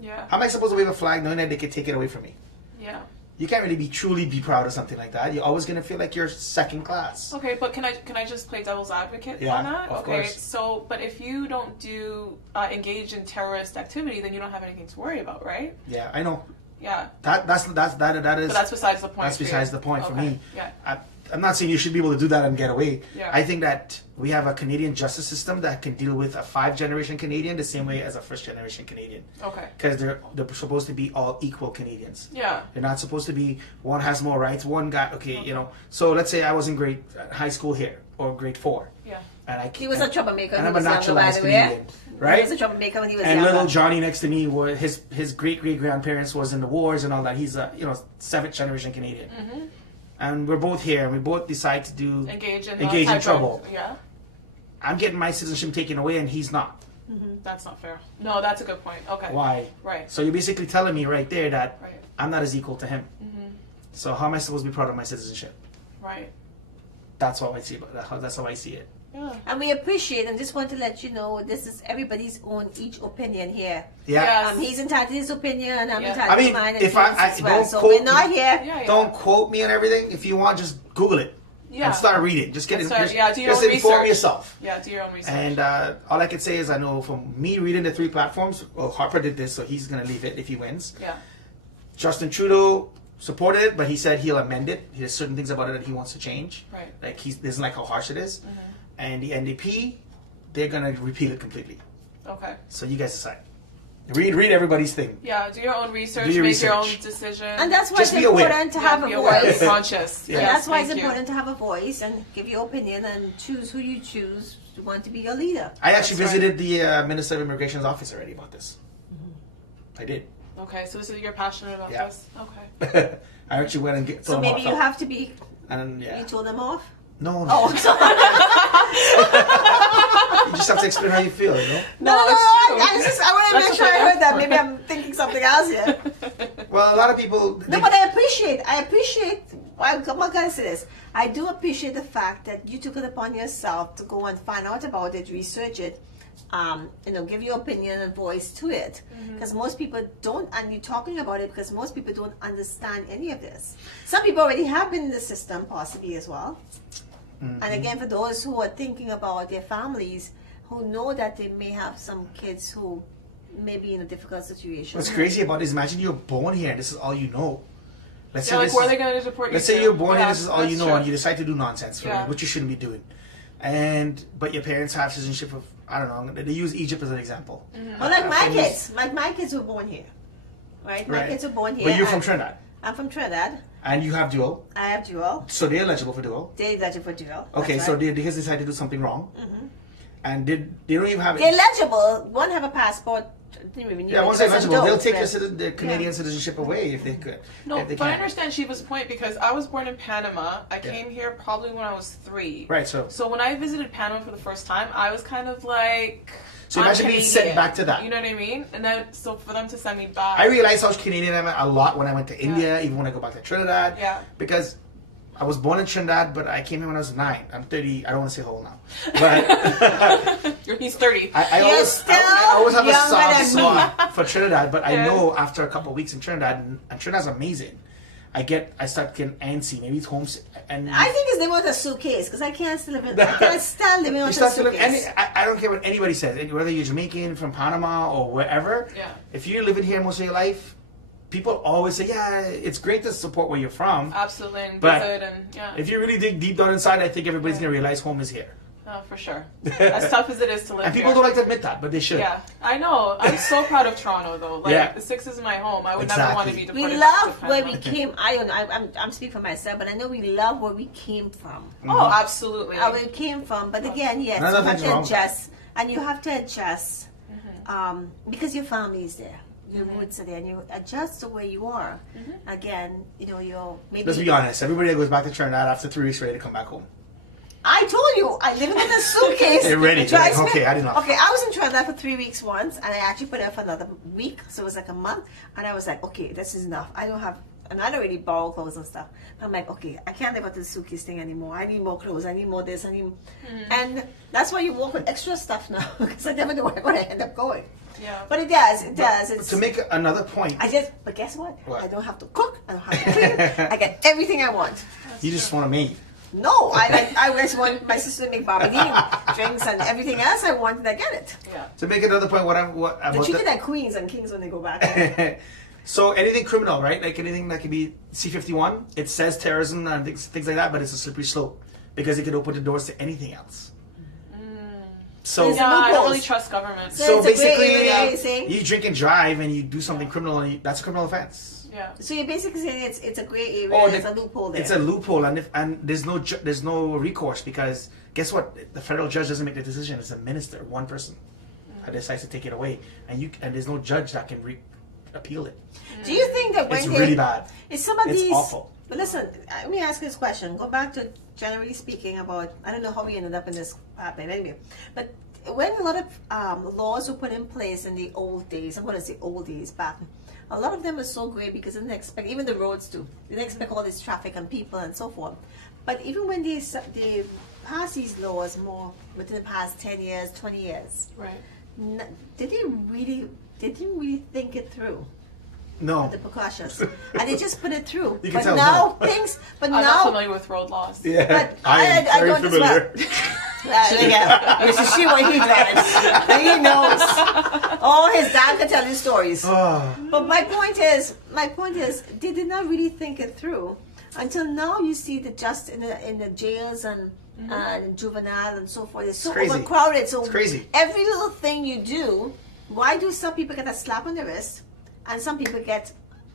Yeah. How am I supposed to wave a flag knowing that they could take it away from me? Yeah. You can't really truly be proud of something like that. You're always going to feel like you're second class. Okay, but can I just play devil's advocate Yeah, on that? of Okay, course. so but if you don't do engage in terrorist activity, then you don't have anything to worry about, right? Yeah, I know. Yeah. That is. But that's besides the point. That's for you. besides the point for Okay, me. Yeah. I'm not saying you should be able to do that and get away. Yeah. I think that we have a Canadian justice system that can deal with a 5th-generation Canadian the same way as a 1st-generation Canadian. Okay. Because they're supposed to be all equal Canadians. Yeah. They're not supposed to be one has more rights, one guy. Okay, you know. So let's say I was in high school here or grade 4, Yeah. and He was a troublemaker. and He I'm a was younger, by naturalized the way. Canadian, right? He was a troublemaker when he was And younger. little Johnny next to me was his great grandparents was in the wars and all that. He's a 7th-generation Canadian. Mm-hmm. And we're both here, and we both decide to do Engage in in trouble. Yeah. I'm getting my citizenship taken away, and he's not. That's not fair. No, that's a good point. Okay. Why? Right. So you're basically telling me right there that Right. I'm not as equal to him. Mm-hmm. So how am I supposed to be proud of my citizenship? Right. That's how I see it. That's how I see it. Yeah. And we appreciate and just want to let you know this is everybody's own each opinion here. Yeah. Yes. He's entitled to his opinion and I'm Yeah. entitled I mean, to mine. And if I- his I- as well. don't So quote we're not me. here. Yeah. Don't quote me and everything. If you want, just Google it Yeah. and start reading. Just get And it. start- Just, yeah, do your just own inform research. yourself. Yeah. Do your own research. And all I can say is I know from me reading the 3 platforms, well, Harper did this, so he's going to leave it if he wins. Yeah. Justin Trudeau supported it, but he said he'll amend it. There's certain things about it that he wants to change. Right. Like he doesn't like how harsh it is. Mm-hmm. And the NDP, they're going to repeal it completely. Okay. So you guys decide. Read everybody's thing. Yeah. Do your own research. Do your make your own research. decision. And that's why Just it's be aware. important to Yeah, have a be aware. voice. Be conscious. Yeah. And Yes, that's why it's thank you. important to have a voice and give your opinion and choose who you choose to want to be your leader. I actually That's visited the Minister of Immigration's office already about this. I did. Okay. So this is you're passionate about Yeah. this. Okay. I actually went and So told him maybe how I you felt. have to be, And yeah. you told them off? No, no. Oh, I'm sorry. You just have to explain how you feel, you know? No, I want to make sure I heard that. Maybe I'm thinking something else here. Well, a lot of people... No, but I appreciate, I'm going to say this. I do appreciate the fact that you took it upon yourself to go and find out about it, research it, give your opinion and voice to it. Because most people don't, and you're talking about it because most people don't understand any of this. Some people already have been in the system, possibly as well. And again, for those who are thinking about their families, who know that they may have some kids who may be in a difficult situation. What's crazy about it is, imagine you're born here and this is all you know. Let's say where are they going to deport you? Let's say you're born here, this is all you know, true. and you decide to do nonsense, which you shouldn't be doing. But your parents have citizenship of, I don't know, they use Egypt as an example. Well, like my kids were born here, right? My kids were born here. But you're from Trinidad. I'm from Trinidad. And you have dual. I have dual. So they're eligible for dual. They're eligible for dual. Okay, That's so right. they just decided to do something wrong. And they don't even have it. They're eligible. One have a passport. Once they're eligible, they'll take their Canadian citizenship away if they could. No, if they but I can. understand Shiva's point because I was born in Panama. I came here probably when I was 3. Right, so when I visited Panama for the first time, I was kind of like... So imagine being sent back to that. You know what I mean? And then, so for them to send me back... I realized how Canadian I am a lot when I went to India, even when I go back to Trinidad. Yeah. Because I was born in Trinidad, but I came here when I was 9. I'm 30. I don't want to say how old now. But he's 30. I always have a soft spot for Trinidad, but I know after a couple of weeks in Trinidad, and Trinidad's amazing, I start getting antsy. Maybe it's homesick. And I think it's living with a suitcase because I can't stand living with a suitcase. I don't care what anybody says, whether you're Jamaican, from Panama, or wherever. Yeah. If you're living here most of your life, people always say, yeah, it's great to support where you're from. Absolutely. And but visit and, yeah. If you really dig deep down inside, I think everybody's going to realize home is here. Oh, for sure. As tough as it is to live And people here. don't like to admit that, but they should. Yeah, I know. I'm so proud of Toronto, though. Like, the 6 is my home. I would never want to be deported. We love where we came. I'm speaking for myself, but I know we love where we came from. Oh, absolutely. Where we came from. But again, yes, you have to adjust. And you have to adjust because your family is there. Your roots are there, and you adjust to where you are. Again, you're maybe... Let's be honest. Everybody that goes back to Trinidad after 3 weeks ready to come back home. I told you, I live in a suitcase. They're ready. So like, okay, I didn't know. Okay, I was in Trinidad for 3 weeks once, and I actually put it for another week, so it was like a month. And I was like, okay, this is enough. I don't really borrow clothes and stuff. I'm like, okay, I can't live with this suitcase thing anymore. I need more clothes. I need more this. And that's why you walk with extra stuff now, because I never know where I'm going to end up going. Yeah. But it does. It's, to make another point. But guess what? I don't have to cook. I don't have to clean. I get everything I want. You just want a maid. No, I just want my sister to make barbecue, drinks, and everything else I want, and I get it. Yeah. To make another point, They're treated like queens and kings when they go back. So anything criminal, right? Like anything that could be C-51, it says terrorism and things like that, but it's a slippery slope because it could open the doors to anything else. So yeah, I don't really trust government. So basically, you drink and drive and you do something criminal, and that's a criminal offense. Yeah. So you're basically saying it's a gray area. There's a loophole there. It's a loophole, and there's no recourse because guess what? The federal judge doesn't make the decision. It's a minister, one person, that decides to take it away, and there's no judge that can appeal it. Do you think that when it's really bad? It's awful. But listen, let me ask you this question. Go back to generally speaking about, I don't know how we ended up in this pattern anyway, but when a lot of laws were put in place in the old days, I'm going to say old days back, a lot of them are so great because they didn't expect, even the roads too, they didn't expect all this traffic and people and so forth. But even when they passed these laws more within the past 10 years, 20 years, right? They didn't really think it through. No. The precautions. And they just put it through. You but can now tell things, I'm not familiar with road laws. Yeah. But I don't familiar. You should see what he drives. He knows. Oh, his dad can tell you stories. Oh. But my point is, they did not really think it through until now. You see the in the jails and juvenile and so forth. It's so overcrowded. So it's crazy. Every little thing you do, why do some people get a slap on the wrist and some people get?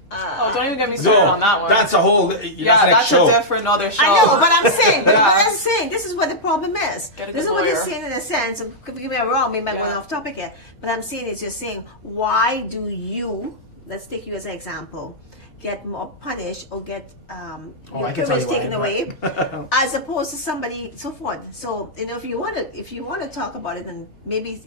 Don't even get me started on that one. That's a whole. That's a different other show. I know, but I'm saying, this is what the problem is. This is what you're saying in a sense. Give me wrong, maybe I'm going off topic here. But I'm saying you're saying, why do you? Let's take you as an example. get more punished or get I your can tell privilege you why, taken away, but- as opposed to somebody so forth. So if you want to talk about it, then maybe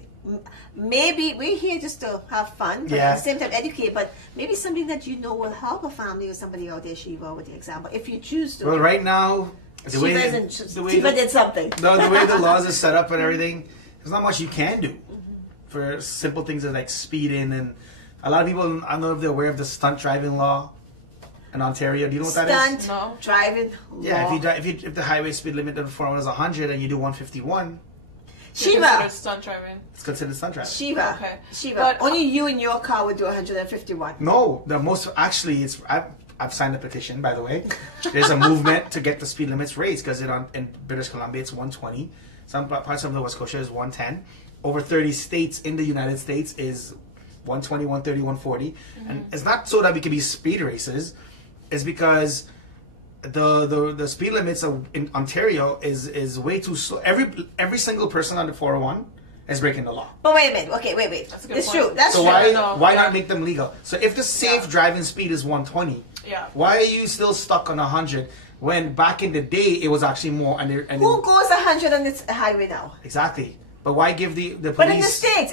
we're here just to have fun, but at the same time educate. But maybe something that will help a family or somebody out there, Shiva, with the example, if you choose to. Well, right now, Shiva did something. No, the way the laws are set up and everything, there's not much you can do for simple things like speeding. And a lot of people, I don't know if they're aware of the stunt driving law in Ontario. Do you know what that is? Stunt driving Yeah, law. if the highway speed limit on the 4 is 100 and you do 151, Shiva. Stunt driving. it's considered stunt driving. Shiva. Okay. Shiva. But- Only you in your car would do 151. No, the most actually it's I've signed a petition, by the way. There's a movement to get the speed limits raised because in British Columbia it's 120. Some parts of Nova Scotia is 110. Over 30 states in the United States is 120, 130, 140. And it's not so that we can be speed races. It's because the speed limits in Ontario is way too slow. Every single person on the 401 is breaking the law. But wait a minute. Okay, wait. That's a good It's point. true. That's So true. why not make them legal? So if the safe driving speed is 120, why are you still stuck on 100 when back in the day it was actually more? And Who goes 100 on this highway now? Exactly. But why give the police? But in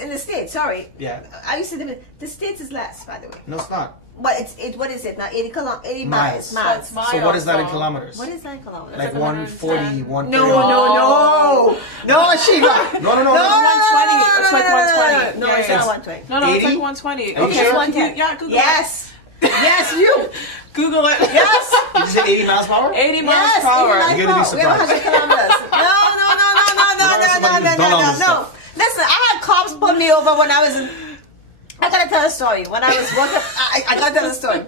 the states, sorry. Yeah. I used to live in the states is less, by the way. No, it's not. But what is it now? 80 miles. Miles. So what is that in kilometers? What is that in kilometers? Like like 140, 110. 130. No, Shiva. No. It's like 120. No, it's not 120. No, it's 80? like 120. Are you Okay, sure? can you- yeah, Google Yes. Yes, you. it. Google it. Yes. Did you say 80 miles per hour? 80 miles Yes. per hour. 80 You're gonna miles be per hour. We have surprised. 100 kilometers. No. Listen, I had cops pull me over when I was in. I gotta tell a story. When I was working, I gotta tell a story.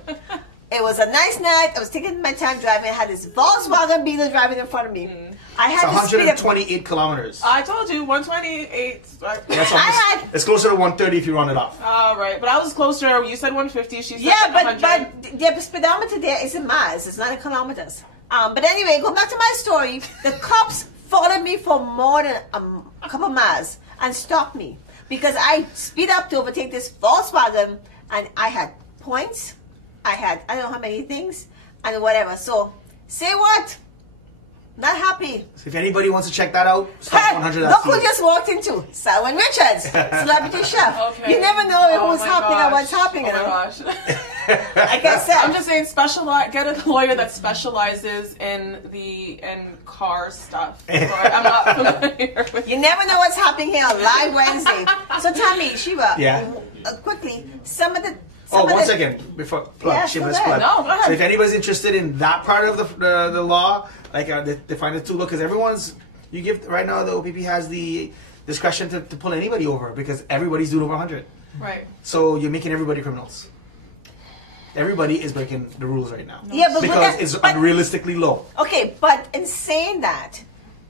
It was a nice night. I was taking my time driving. I had this Volkswagen Beetle driving in front of me. I It's had to speed up. 128 kilometers. I told you 128. That's I almost, had- it's closer to 130 if you run it off. All right, but I was closer. You said 150. She said Yeah, 100. but the speedometer there is in miles. It's not in kilometers. But anyway, go back to my story. The cops followed me for more than a couple miles and stopped me because I speed up to overtake this Volkswagen, and I had points. I don't know how many things and whatever. So say what? Not happy. So if anybody wants to check that out, stop Hey, 100. look who just walked into Selwyn Richards, celebrity chef. Okay. You never know Oh who's my happening or gosh. what's happening. Oh You my know? gosh. Like I said, I'm just saying, get a lawyer that specializes in car stuff. I'm not familiar with. you never know what's happening here on Live Wednesday. So tell me, Shiva, Yeah. Quickly, some of the. Oh, some of one the- second before plug. Yes, Shiva's go ahead. plug. No, go ahead. So if anybody's interested in that part of the law, like they find it too low because everyone's you give right now the OPP has the discretion to pull anybody over because everybody's doing over 100. Right. So you're making everybody criminals. Everybody is breaking the rules right now. Yeah, but because it's but- unrealistically low. Okay, but in saying that,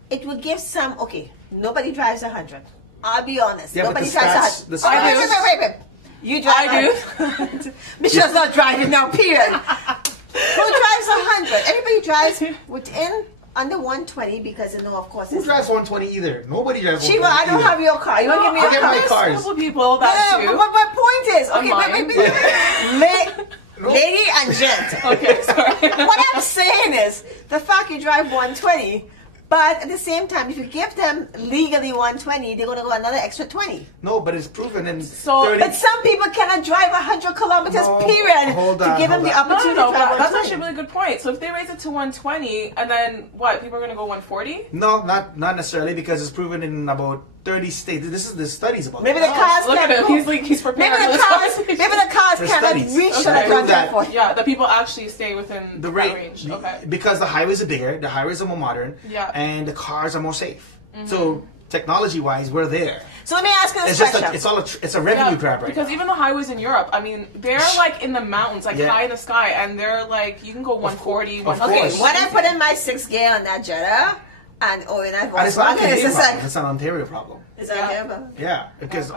it would give some. Okay, nobody drives 100. I'll be honest. Yeah, but nobody the drives stats- 100. the Oh, stats- wait. You drive. I do. 100. Michelle's not driving now. Period. Who drives 100? Everybody drives within under 120 because you know, of course. Who it's- drives 120 either? Nobody drives 120 Shiva, I don't either. have your car. You want to give me I'll your get car? my There's cars. a couple people that do. But my point is, okay, Online. lady and gent. Okay, sorry. What I'm saying is, the fact you drive 120, but at the same time, if you give them legally 120, they're going to go another extra 20. No, but it's proven in So- 30. But some people cannot drive 100 kilometers, No, period, hold to on, give them hold the on. opportunity No, to drive but that's 120. actually a really good point. So if they raise it to 120, and then what? People are going to go 140? No, not necessarily because it's proven in about 30 states. This is the studies about. Maybe it. the cars Look at can't him. go. He's prepared. Maybe the cars There's cannot studies. reach Okay. to the Prove that. 140. Yeah, the people actually stay within The that rate range. Okay. because the highways are bigger, the highways are more modern, Yeah. and the cars are more safe. So technology-wise, we're there. So let me ask you this It's just question. it's a revenue Yeah, grab right because now. even the highways in Europe, I mean, they're like in the mountains, like Yeah. high in the sky, and they're like, you can go 140, Of 150. course. Okay, when I put in my 6th gear on that Jetta, and in that And it's not a Volkswagen, it's Canadian just problem. like, It's an Ontario problem. is that Yeah. terrible? Yeah, because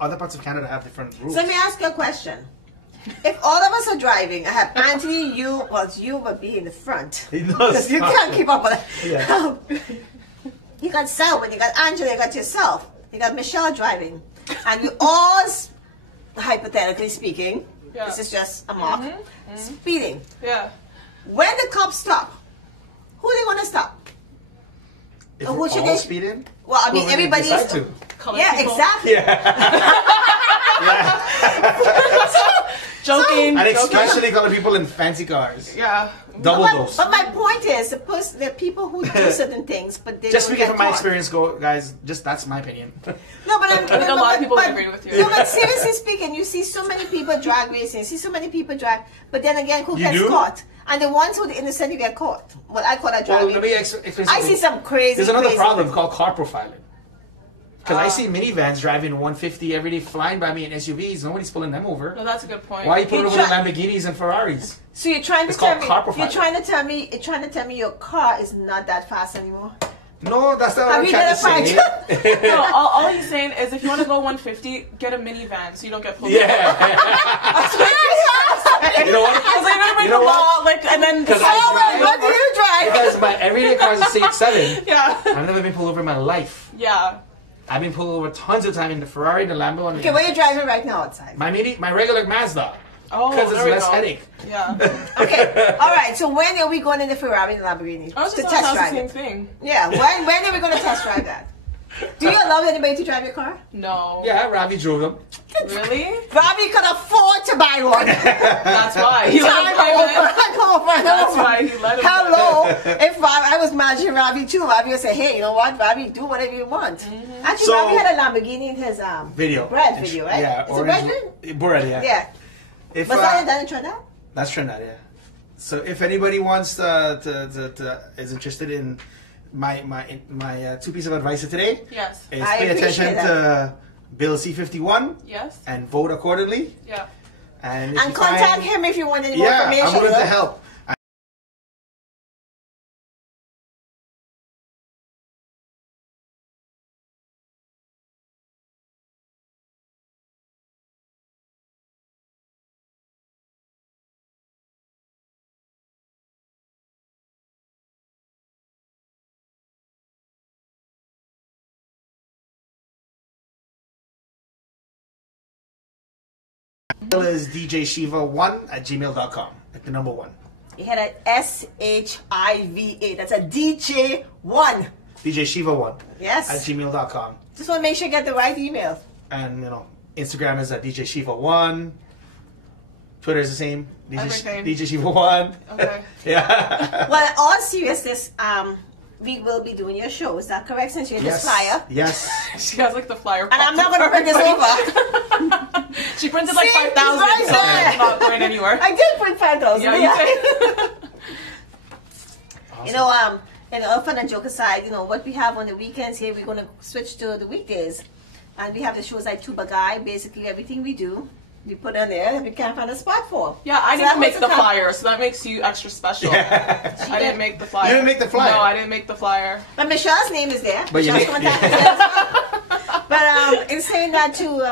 other parts of Canada have different rules. So let me ask you a question. If all of us are driving, I have Anthony, you would be in the front. He knows. Because you can't keep up with it. Yeah. You got Selwyn, you got Angela, you got yourself, you got Michelle driving. And we all, hypothetically speaking, Yeah. This is just a mark. Speeding. Yeah. When the cops stop, who are they going to stop? If Who we're should all they- speeding, Well, I mean, who are we gonna everybody's. decide to? Colored Yeah, people. exactly. Joking. And joking. especially color people in fancy cars. Yeah. Double dose. But my point is, there are people who do certain things, but they Just don't speaking get from my caught. experience, guys, just that's my opinion. No, but I think a lot of people would agree with you. No, but seriously speaking, you see so many people drag racing, you see so many people drag, but then again, who You gets do? caught? And the ones who are innocent, you get caught. What I call a drag Well, racing. let me explain I see some crazy. There's another crazy problem called car profiling. Because I see minivans driving 150 every day, flying by me in SUVs. Nobody's pulling them over. No, that's a good point. Why are you pulling You over the try- Lamborghinis and Ferraris? So you're trying to It's tell called me car profiling. you're trying to tell me your car is not that fast anymore. No, that's not what Have I'm you trying to done a say. No, all he's saying is if you want to go 150, get a minivan so you don't get pulled over. Yeah. You know what? Because I remember You know the what? law, like, and then Because What do you drive? Because my everyday car is a CX-7. yeah, I've never been pulled over in my life. yeah. I've been pulled over tons of time in the Ferrari, the Lambo, and Okay, where are you driving right now outside? my regular Mazda. Oh, Because it's there we less go. headache. Yeah. Okay, all right. So when are we going in the Ferrari and the Lamborghini I was to just test the drive same it? thing. Yeah, when are we going to test drive that? Do you allow anybody to drive your car? No. Yeah, Ravi drove them. Really? Robbie could afford to buy one. That's why. He let Time him drive it. over. That's why he let him drive Hello. it. If I was managing Robbie too, Robbie would say, "Hey, you know what, Robbie, do whatever you want." Actually, So- Robbie had a Lamborghini in his Video. bread video, right? Yeah. Is it bread video? Bread, yeah. Yeah. If, Was that done in Trinidad? That's Trinidad, yeah. So if anybody wants is interested in my two pieces of advice for today, Yes. is I pay attention appreciate to Bill C-51 Yes. and vote accordingly. Yeah. And, if And you contact find, him if you want any more Yeah, information. I'm willing you to know? help. Bill is djshiva1@gmail.com. Like the number one. He had a SHIVA. That's a DJ1. djshiva1 Yes. at gmail.com. Just want to make sure you get the right email. And Instagram is at djshiva1. Twitter is the same. Everything. djshiva1. Okay. Yeah. Well, in all seriousness, we will be doing your show. Is that correct? Since you're Yes. this flyer. Yes. She has like the flyer. And I'm not going to print this over. She printed like See, 5,000, right so there. it's not going anywhere. I did print 5,000. Yeah, you did. You know, and all fun and joke aside, what we have on the weekends here, we're going to switch to the weekdays. And we have the shows like Tuba Guy. Basically, everything we do, we put on there and we can't find a spot for. Yeah, I So didn't that make was the time- flyer, so that makes you extra special. I didn't make the flyer. You didn't make the flyer? No, I didn't make the flyer. But Michelle's name is there. But you Michelle's make- contact is there as well. But in saying that too,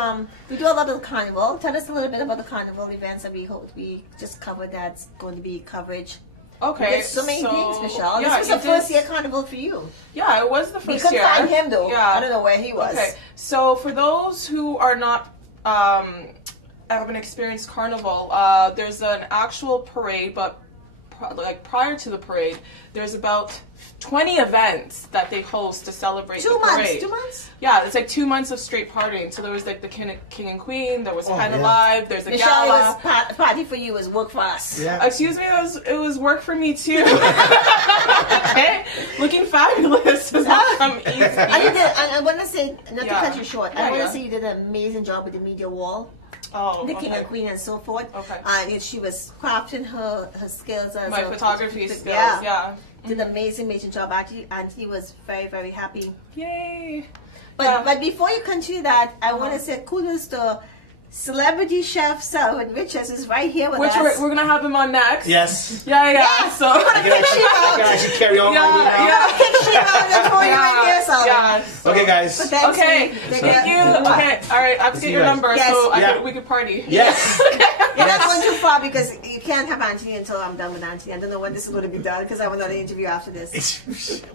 we do a lot of the carnival. Tell us a little bit about the carnival events that we hope we just covered. That's going to be coverage. Okay. There's so many things, Michelle. Yeah, This was the you first did- year carnival for you. Yeah, it was the We first couldn't year. find him though. Yeah. I don't know where he was. Okay, so for those who are not haven't experienced carnival, there's an actual parade, but prior to the parade, there's about 20 events that they host to celebrate the parade. 2 months? Yeah, it's like 2 months of straight partying. So there was like the King and Queen, there was Penn yeah. Alive, there's a Michelle, gala. it was party for you, is work for us. Yeah. Excuse me, it was work for me too. Okay, looking fabulous does not come easy. And you did, and I want to say, not to Yeah. cut you short, I Yeah, want to yeah. say you did an amazing job with the media wall, Oh, the King okay. and Queen and so forth. Okay. And she was crafting her skills as My a photography skills, Yeah. yeah. Did an amazing job, actually, and he was very, very happy. Yay. But Yeah. but before you continue that, I want to say kudos to celebrity chef Selwyn Richards is right here with Which us. we're gonna have him on next. Yes. Yeah. Yes. So. We're gonna kick Shiva out. I should carry on. Yeah, now. yeah. Kick Shiva out and throw you in here, Selwyn. Yeah. So. Okay, guys. But thanks, Okay. Take Thank care. you. Okay. All right. I have to See get you your guys. number Yes. so Yeah. we could party. Yes. You're not going too far because you can't have Anthony until I'm done with Anthony. I don't know when this is going to be done because I have another interview after this.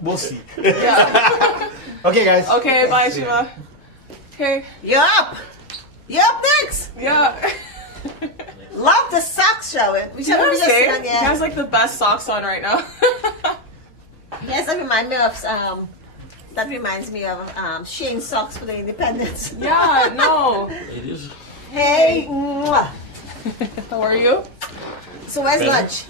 We'll see. Yeah. Okay, guys. Okay. Bye, Shiva. Okay. You're up. You're up next. Yeah. love the socks, shall we? We shall we just sit on He has like the best socks on right now. Yes, that reminds me of Shane's socks for the Independence. Yeah, no. Ladies. Hey, mwah. How are you? So where's lunch?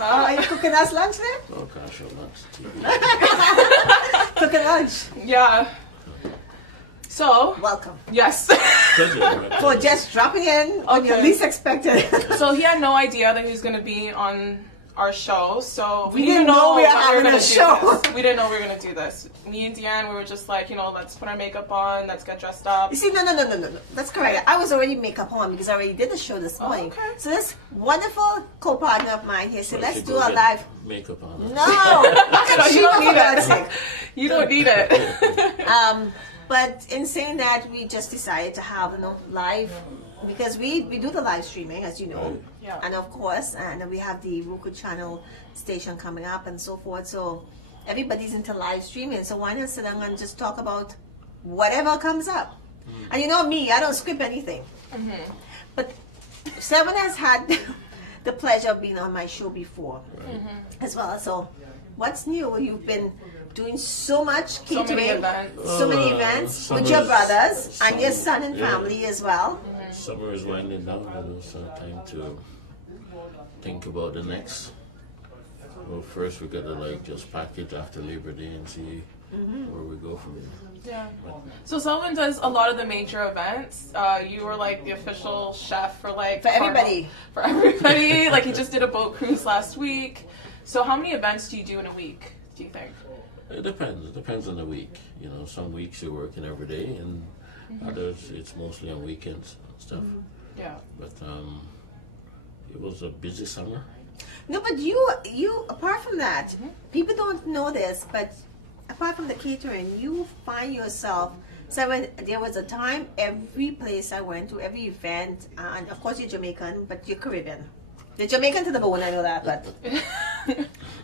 Are you cooking us lunch there? Oh gosh, I'm not TV. Cooking lunch. Yeah. So, Welcome. yes. For just dropping in when you Okay. least expected. So he had no idea that he was going to be on our show. So We didn't know we were that having gonna a do show. this. We didn't know we were going to do this. Me and Dianne, we were just like, let's put our makeup on, let's get dressed up. You see, no. That's correct. I was already makeup on because I already did the show this morning. okay. So this wonderful co-partner of mine here said, let's do a Get live. makeup on. No, I can You shoot don't for need God's it. sake. You don't need it. But in saying that, we just decided to have live because we do the live streaming, as you know, Right. Yeah. and of course, and we have the Roku channel station coming up and so forth. So everybody's into live streaming. So why not sit down and just talk about whatever comes up? And you know me, I don't script anything. But Seven has had the pleasure of being on my show before as well. So what's new? You've been doing so much So catering, many events. so many events with your brothers and your son and family as well. Summer is winding down, so time to think about the next. Well, first we gotta just pack it after Labor Day and see where we go from there. Yeah. So Selwyn does a lot of the major events. You were like the official chef for everybody. For everybody. Like he just did a boat cruise last week. So how many events do you do in a week, do you think? It depends. It depends on the week. Some weeks you're working every day, and others it's mostly on weekends and stuff. Yeah. But it was a busy summer. No, but you apart from that, people don't know this, but apart from the catering, you find yourself. So when there was a time, every place I went to, every event, and of course you're Jamaican, but you're Caribbean. You're Jamaican to the bone, I know that, but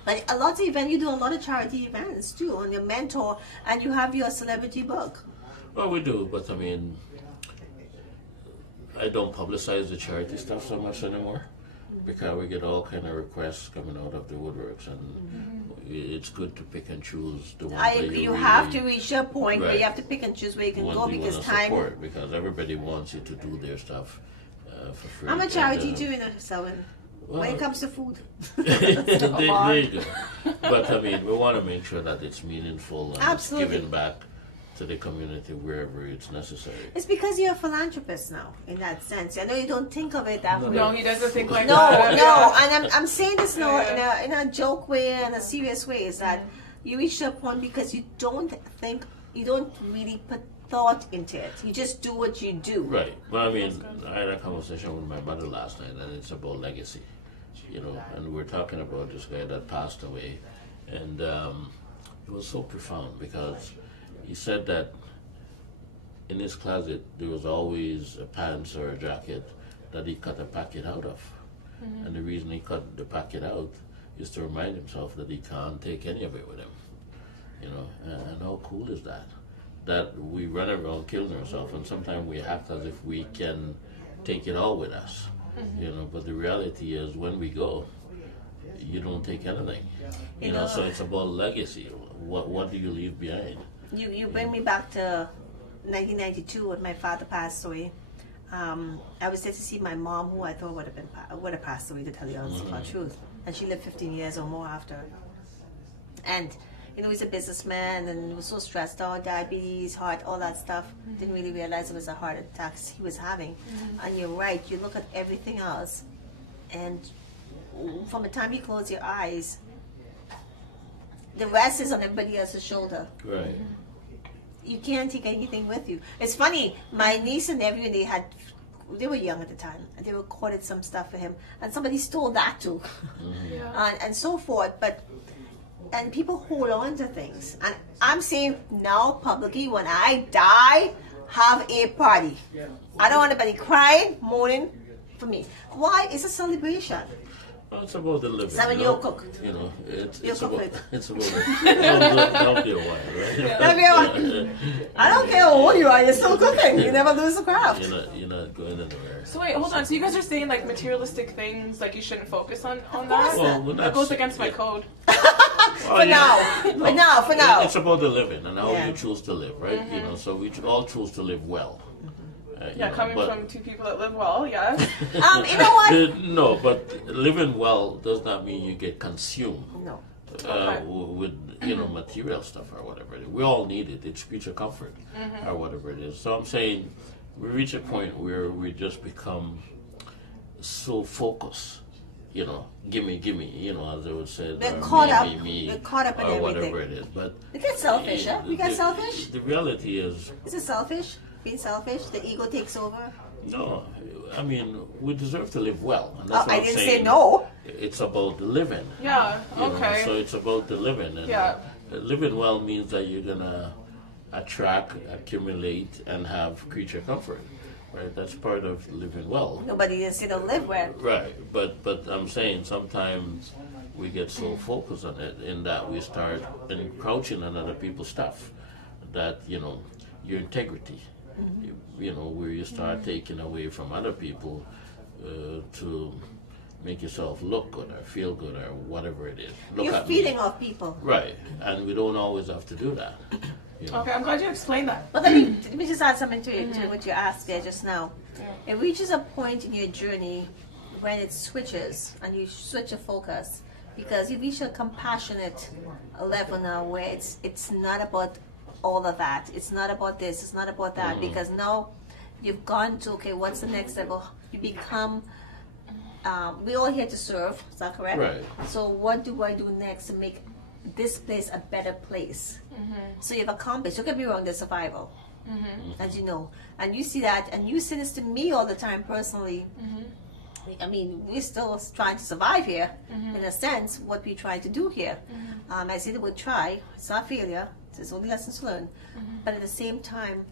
but a lot of events, you do a lot of charity events too, on your mentor, and you have your celebrity book. Well, we do, but I mean, I don't publicize the charity stuff so much anymore because we get all kind of requests coming out of the woodworks, and it's good to pick and choose the ones that You really have to reach a point where Right. you have to pick and choose where you can ones go you because wanna time. support, because everybody wants you to do their stuff for free. I'm a charity And, too, Selwyn. When well, it comes to food. there you go. But I mean, we want to make sure that it's meaningful and Absolutely. it's giving back to the community wherever it's necessary. It's because you're a philanthropist now, in that sense. I know you don't think of it that way. No, he doesn't think like No, that. no, and I'm saying this now Yeah. in a joke way and a serious way. Is that you reach a point because you don't really put thought into it. You just do what you do. Right. Well, I mean, I had a conversation with my mother last night, and it's about legacy. And we're talking about this guy that passed away, and it was so profound because he said that in his closet there was always a pants or a jacket that he cut a packet out of, and the reason he cut the packet out is to remind himself that he can't take any of it with him. And how cool is that? That we run around killing ourselves, and sometimes we act as if we can take it all with us. But the reality is when we go, you don't take anything. So it's about legacy. What do you leave behind? You bring me back to 1992 when my father passed away. I was there to see my mom, who I thought would have passed away, to tell you the truth, and she lived 15 years or more after. And he's a businessman and he was so stressed out, diabetes, heart, all that stuff. Didn't really realize it was a heart attack he was having. And you're right, you look at everything else, and from the time you close your eyes, the rest is on everybody else's shoulder. Right. You can't take anything with you. It's funny, my niece and nephew, they were young at the time, and they recorded some stuff for him, and somebody stole that too, and so forth. And people hold on to things. And I'm saying now publicly, when I die, have a party. I don't want anybody crying, mourning for me. Why? It's a celebration. Well, it's about the living. So when you'll cook. It's cook about it. it's about don't be a while, right? Don't be a while. I don't care how old you are, you're still cooking. You never lose the craft. You're not going anywhere. So wait, hold on. So you guys are saying like materialistic things, like you shouldn't focus on that? not. Well, That goes against my code. For now. It's about the living and how Yeah. you choose to live, right? You know, so we all choose to live well. You Yeah, know, coming but- from two people that live well, yes. You know what? No, but living well does not mean you get consumed No. Okay. with material stuff or whatever it is. We all need it. It's creature comfort or whatever it is. So I'm saying we reach a point where we just become so focused. Gimme, as they would say. We're or caught up. me, We're caught up in or everything. whatever it is. But We get selfish, huh? We get selfish? The reality is, Is it selfish? Being selfish? The ego takes over? no. I mean, we deserve to live well. And Oh, that's what I I'm didn't saying. say no. It's about the living. Yeah, you know, okay. So it's about the living. And Yeah. living well means that you're going to attract, accumulate, and have creature comfort. Right? That's part of living well. Nobody didn't say don't live well. Right. But I'm saying sometimes we get so focused on it in that we start encroaching on other people's stuff that, your integrity, where you start taking away from other people to make yourself look good or feel good or whatever it is. Look You're at feeding me. off people. Right. And we don't always have to do that. Okay, I'm glad you explained that. But let me just add something to what you asked there just now. It reaches a point in your journey when it switches and you switch your focus because you reach a compassionate level now where it's not about all of that. It's not about this. It's not about that because now you've gone to, okay, what's the next level? You become, we're all here to serve. Is that correct? Right. So what do I do next to make this place a better place? So you've accomplished. Don't get me wrong, there's survival, as you know, and you see that, and you say this to me all the time personally. I mean, we're still trying to survive here, in a sense. What we try to do here, I say the word try. It's not failure. It's only lessons learned. But at the same time,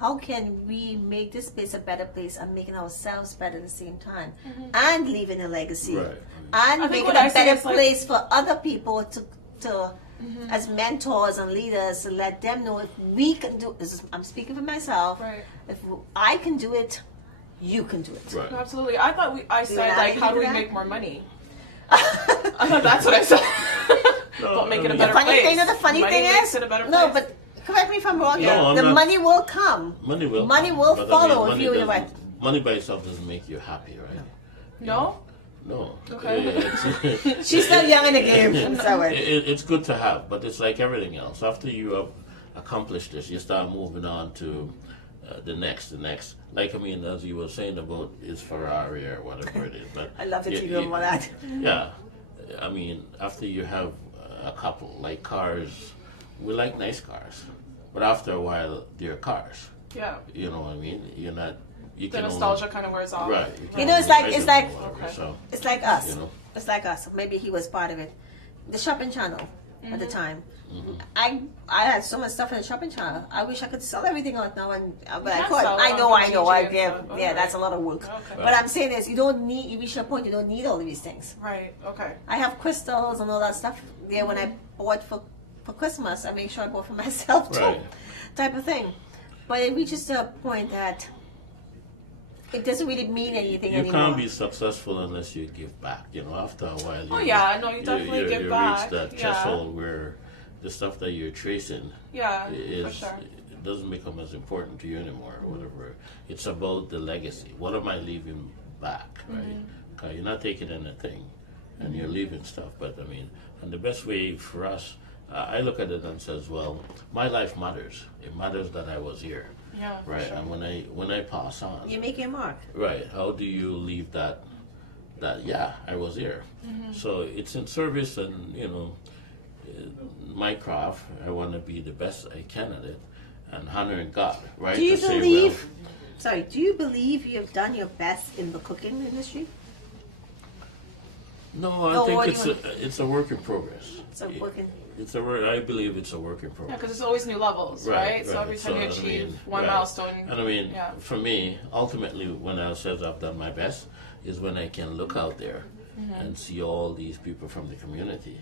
how can we make this place a better place and making ourselves better at the same time, and leaving a legacy, Right. and think making what a I say better is like- place for other people to as mentors and leaders, to let them know if we can do this. I'm speaking for myself. Right. If I can do it, you can do it. Right. Absolutely. I thought I Do you said have like, how do we anything to make more money? I thought that's what I said. Don't make it a The better funny place. thing, the funny Money thing makes is, it a better no, place. but correct me if I'm wrong. No, here. I'm The not- money will come. Money will Money come, will but follow money if you're in the doesn't- right. Money by itself doesn't make you happy, right? No? No. Okay. She's still young in the game. So It's good to have, but it's like everything else. After you have accomplished this, you start moving on to the next. Like, I mean, as you were saying about his Ferrari or whatever it is. But I love that yeah, you go about that. Yeah. I mean, after you have a couple, like cars, we like nice cars. But after a while, they're cars. Yeah. You know what I mean? You're not... You The can nostalgia only, kind of wears off. right. You know, it's like Okay. So, it's like us. You know. It's like us. Maybe he was part of it. The shopping channel at the time. Mm-hmm. I had so much stuff in the shopping channel. I wish I could sell everything out now, but I can could. sell it I know. on I Kijiji yeah, and stuff. yeah, Okay. that's a lot of work. Okay. But I'm saying this: you don't need. You reach a point you don't need all of these things. Right. Okay. I have crystals and all that stuff there. When I bought for Christmas, I make sure I bought for myself too, Right. type of thing. But it reaches a point that it doesn't really mean anything you anymore. can't be successful unless you give back. You know, after a while. Oh, yeah, no, you definitely give you back. reach that Yeah. threshold where the stuff that you're tracing Yeah, is for sure. it doesn't become as important to you anymore or whatever. It's about the legacy. What am I leaving back, right? Mm-hmm. Okay, you're not taking anything, and you're leaving stuff. But I mean, and the best way for us, I look at it and says, well, my life matters. It matters that I was here, Yeah. for right? sure. And when I pass on, You make your mark. right? How do you leave that? Yeah, I was here. Mm-hmm. So it's in service, and my craft. I want to be the best I can at it, and honoring God, right? Do you To say, believe? Sorry. Do you believe you have done your best in the cooking industry? no, Oh, I think what do you it's a work in progress. So working. It's a work. I believe it's a work in Yeah, progress. because there's always new levels, right? So every time you I achieve mean, one right. milestone. And I mean, yeah. for me, ultimately, when I says I've done my best, is when I can look out there Mm-hmm. and see all these people from the community.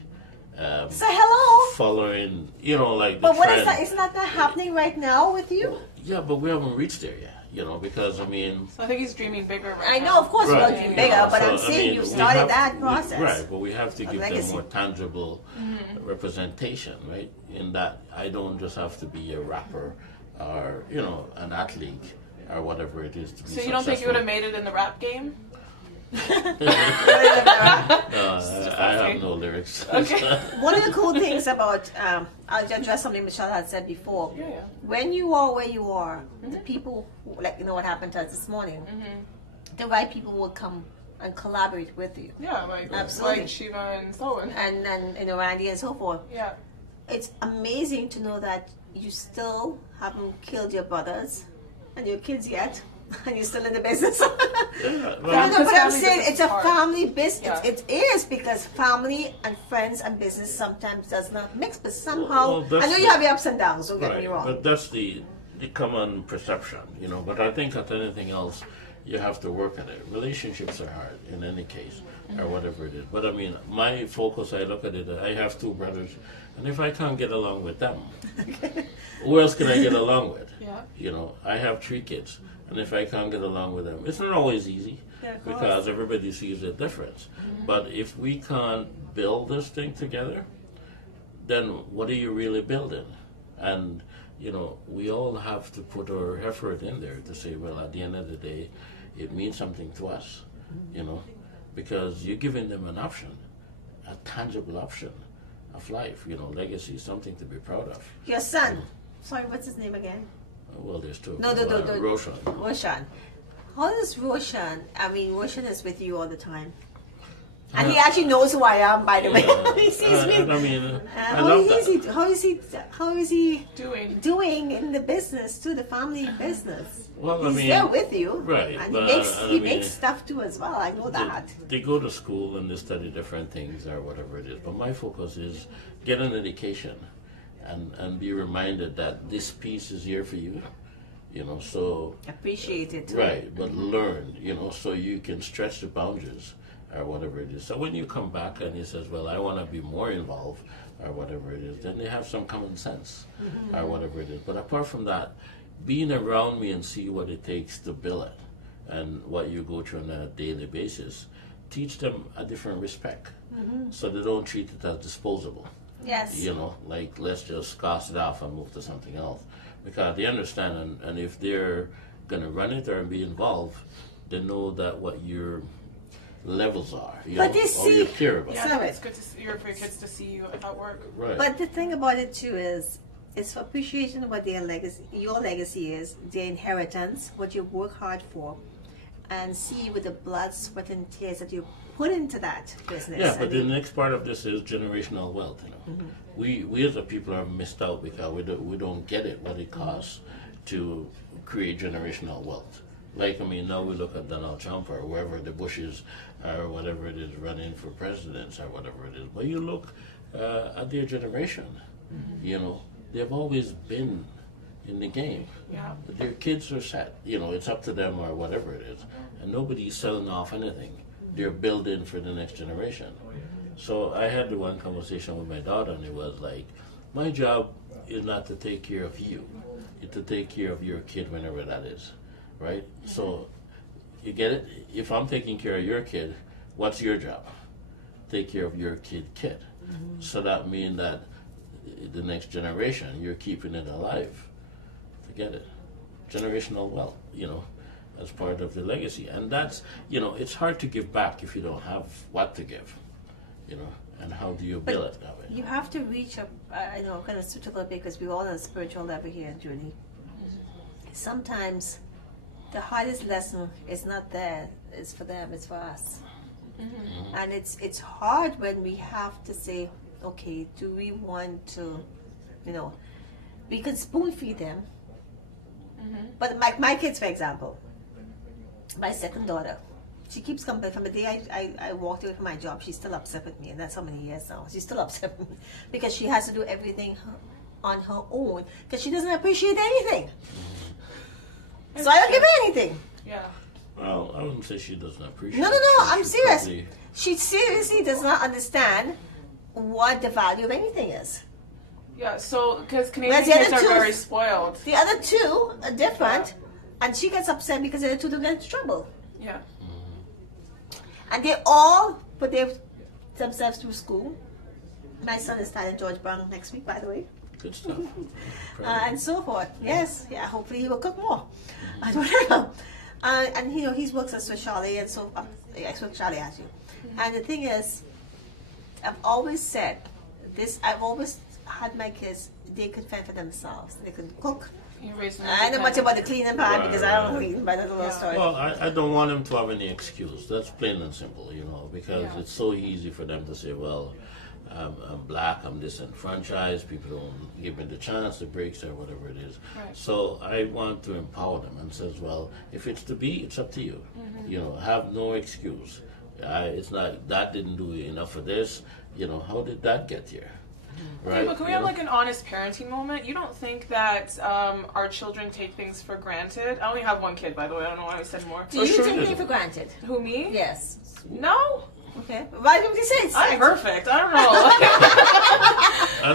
Say hello. Following, like the But what is trend. that? Isn't that happening right now with you? Yeah, but we haven't reached there yet. you know, because I mean. So I think he's dreaming bigger right I now. know, of course, Right. we're dreaming bigger, but So, I'm saying you we started have- that process. Right, but we have to of give them legacy. more tangible representation, right? In that I don't just have to be a rapper or, you know, an athlete or whatever it is to be So you don't think you would have made it in the rap game? I have no lyrics. Okay. One of the cool things about, I'll address something Michelle had said before. Yeah. When you are where you are, the people, like, you know what happened to us this morning, the right people will come and collaborate with you. Yeah, like Absolutely. like Shiva and so on. And you know, Randy and so forth. Yeah. It's amazing to know that you still haven't killed your brothers and your kids yet, and you're still in the business. Yeah, But well, I'm family saying business it's a is hard. family business. Yeah. It is, because family and friends and business sometimes does not mix. But somehow, Well, that's I know you have your ups and downs. Don't get me right, wrong. but that's the common perception, you know. But I think at anything else, you have to work at it. Relationships are hard in any case, or whatever it is. But I mean, my focus, I look at it. I have two brothers, and if I can't get along with them, who else can I get along with? Yeah. You know, I have 3 kids, and if I can't get along with them, it's not always easy Yeah, of course. because everybody sees a difference. But if we can't build this thing together, then what are you really building? And you know, we all have to put our effort in there to say, well, at the end of the day, it means something to us, you know, because you're giving them an option, a tangible option of life, you know, legacy, something to be proud of. Your son. Sorry, what's his name again? Well, there's 2. No. Roshan. Roshan. How does Roshan? I mean, Roshan is with you all the time, and he actually knows who I am. By the way, he sees me. I mean, I How love is that. he? How is he Doing. doing in the business too? The family business. Well, I He's mean, there with you, right, And but, he makes I he mean, makes stuff too as well. I know that. They go to school and they study different things or whatever it is. But my focus is get an education and be reminded that this piece is here for you. You know, so Appreciate it too. right, but learn, you know, so you can stretch the boundaries or whatever it is. So when you come back and he says, well, I want to be more involved or whatever it is, then they have some common sense or whatever it is. But apart from that, being around me and see what it takes to build it and what you go through on a daily basis, teach them a different respect so they don't treat it as disposable. Yes. You know, like let's just cast it off and move to something else. Because they understand, and if they're going to run it or be involved, they know that what your levels are, you But know, they or see- you care about. Yeah, Sorry. it's good to see for your kids to see you at work. Right. But the thing about it too is, it's for appreciation of what their legacy, your legacy is, their inheritance, what you work hard for, and see with the blood, sweat, and tears that you put into that business. Yeah, but And the they- next part of this is generational wealth. You know, we as a people are missed out because we don't get it what it costs to create generational wealth. Like, I mean, now we look at Donald Trump or whoever the Bushes or whatever it is running for presidents or whatever it is. But you look at their generation, you know, they've always been in the game. Yeah. Their kids are set, you know, it's up to them or whatever it is. And nobody's selling off anything. They're building for the next generation. So I had the one conversation with my daughter, and it was like, my job is not to take care of you, it's to take care of your kid whenever that is, right? So you get it? If I'm taking care of your kid, what's your job? Take care of your kid. So that means that the next generation, you're keeping it alive. To get it? Generational wealth, you know, as part of the legacy. And that's, you know, it's hard to give back if you don't have what to give, you know, and how do you build it that way? you have to reach up. I know, kind of switch a little bit because we're all on a spiritual level here, Judy. Sometimes the hardest lesson is not there; it's for them. It's for us. And it's hard when we have to say, okay, do we want to, you know, we could spoon feed them, but like my kids, for example, my second daughter, she keeps complaining from the day I walked away from my job. She's still upset with me, and that's how many years now. She's still upset with me because she has to do everything on her own because she doesn't appreciate anything. So I don't give her anything. Yeah. Well, I wouldn't say she doesn't appreciate No, it. I'm She serious. probably- She seriously does not understand what the value of anything is. Yeah, so, because Canadian Whereas the other kids are two- very spoiled. The other two are different. And she gets upset because the two don't get into trouble. Yeah. And they all put themselves through school. My son is starting George Brown next week, by the way. Good stuff. And so forth. Yes, yeah. Hopefully he will cook more. I don't know. And you know, he works at Swiss Chalet, and so Swiss Chalet actually. And the thing is, I've always said this. I've always had my kids. They could fend for themselves. They could cook. I know much about the cleaning part because I don't clean, but that's another story. Well, I don't want them to have any excuse. That's plain and simple, you know, because it's so easy for them to say, well, I'm black, I'm disenfranchised, people don't give me the chance, the breaks or whatever it is. Right. So I want to empower them and says, well, if it's to be, it's up to you. You know, have no excuse. It's not, that didn't do enough for this, you know, how did that get here? Right? Okay, but can we have like an honest parenting moment? You don't think that our children take things for granted? I only have one kid, by the way. I don't know why I said more. Do you take things for granted? Who, me? Yes. No. Okay. Why did you say it's I'm perfect. I don't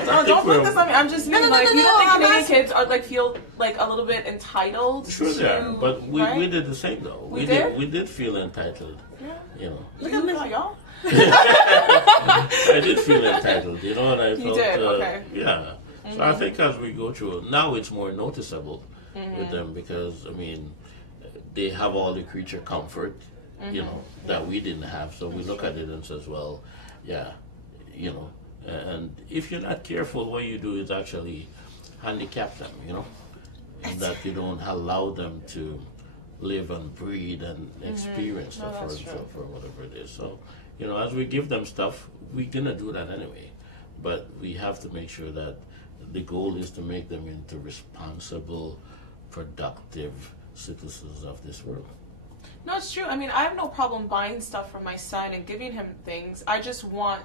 know. No, don't put this on me. I'm just mean, like, you don't think Canadian kids are like feel like a little bit entitled? Sure they are, but we did the same though. We did? We did feel entitled. Yeah. You know. Look at me, y'all. I did feel entitled, you know, and I felt, you did? Okay. Yeah. So I think as we go through, now it's more noticeable with them because, I mean, they have all the creature comfort, you know, that we didn't have. So we look at it and says, well, yeah, you know, and if you're not careful, what you do is actually handicap them, you know, and that you don't allow them to live and breathe and experience stuff for whatever it is. So, you know, as we give them stuff, we're going to do that anyway. But we have to make sure that the goal is to make them into responsible, productive citizens of this world. No, it's true. I mean, I have no problem buying stuff for my son and giving him things. I just want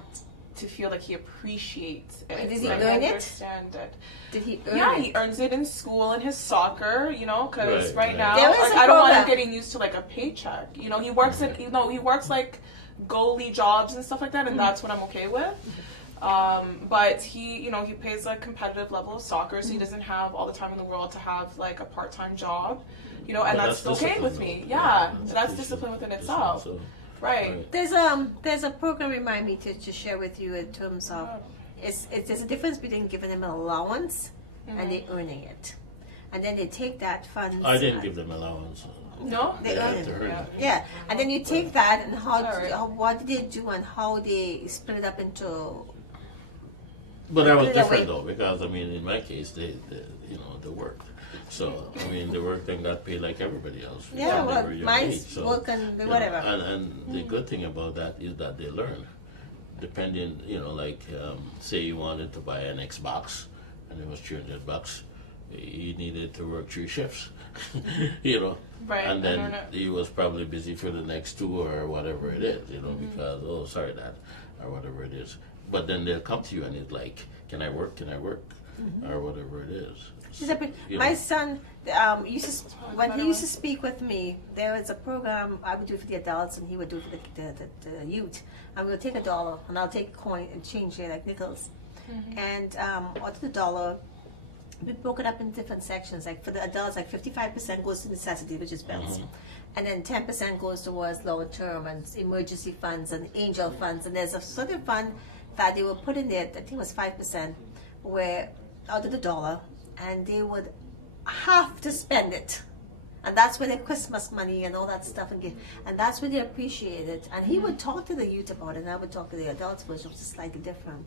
to feel like he appreciates it. Did he earn it? Understand it? Did he earn it? Yeah, he earns it in school and his soccer, you know, because right now, There is like, a I don't want him program. getting used to like a paycheck. You know, he works in, you know, he works like goalie jobs and stuff like that, and that's what I'm okay with. But he, you know, he plays a competitive level of soccer, so he doesn't have all the time in the world to have like a part-time job, you know, and that's okay with me. Yeah, that's discipline within itself. So, right. There's a program remind me to share with you in terms of there's a difference between giving them an allowance and they earning it, and then they take that funds. I didn't give them allowance. No, They They earn had to it. earn it. Yeah, and then you take that and Alright. what did they do and how they split it up into. But that was Put it away. different though, because I mean, in my case, they you know, they worked. So I mean, they worked and got paid like everybody else. Yeah, from well, their young mine's age. So, work and you know, whatever. and the good thing about that is that they learn, depending, you know, like say you wanted to buy an Xbox, and it was $300. He needed to work 3 shifts, you know. Right, And I then don't know. he was probably busy for the next 2 or whatever it is, you know, because, oh, sorry, Dad, or whatever it is. But then they'll come to you and it's like, can I work? Can I work? Or whatever it is. You My know. son used to, when he used to speak with me, there was a program I would do for the adults and he would do for the youth. And we would take $1 and I'll take coin and change it like nickels. And out of the dollar, we broke it up in different sections. Like for the adults, like 55% goes to necessity, which is bills. And then 10% goes towards lower term and emergency funds and angel funds. And there's a certain fund that they will put in there, I think it was 5%, where out of the dollar, and they would have to spend it. And that's where their Christmas money and all that stuff, and that's where they appreciate it. And he would talk to the youth about it, and I would talk to the adults, which was slightly different.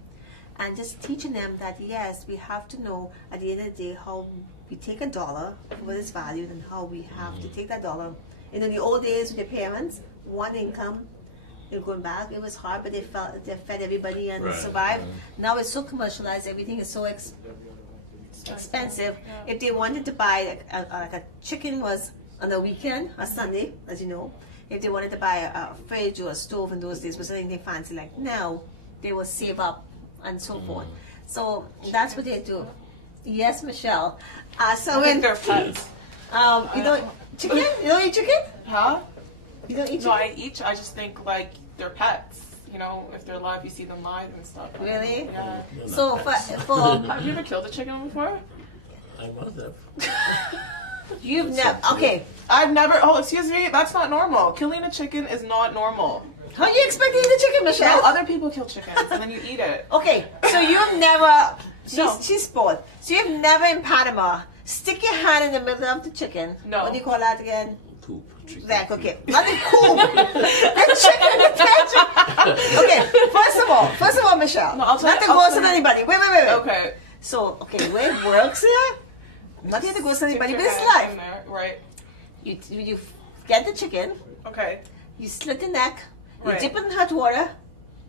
And just teaching them that, yes, we have to know at the end of the day how we take $1 for what it's valued and how we have to take that dollar. In the old days with their parents, one income, they're going back, it was hard, but they fed everybody and survived. Now it's so commercialized, everything is so expensive. If they wanted to buy like a chicken was on the weekend, a Sunday, as you know. If they wanted to buy a fridge or a stove in those days was anything fancy like now, they will save up and so forth. So that's what they do. Yes, Michelle. So I when think they're pets. you don't chicken? You don't eat chicken? Huh? You don't eat No, chicken? I just think like they're pets. You know, if they're live, you see them live and stuff. Really? Yeah. So for Have you ever killed a chicken before? I must have. You've It's never. up to Okay. I've never. Oh, excuse me. That's not normal. Killing a chicken is not normal. How do you expect to eat the chicken, Michelle? No, other people kill chickens and then you eat it. Okay, so you've never. No. She's bored. So you've never in Panama stick your hand in the middle of the chicken. No. What do you call that again? Coop. Chicken Zach, coop. okay. Not the cool. The chicken in the kitchen. Okay, first of all, Michelle. No, I'll tell not you- to I'll ghost tell on you- anybody. Wait. Okay. So, okay, the way it works here, not here to ghost on anybody, Stick but your it's hand in life. there, right? You get the chicken, Okay. you slit the neck, you Right. dip it in hot water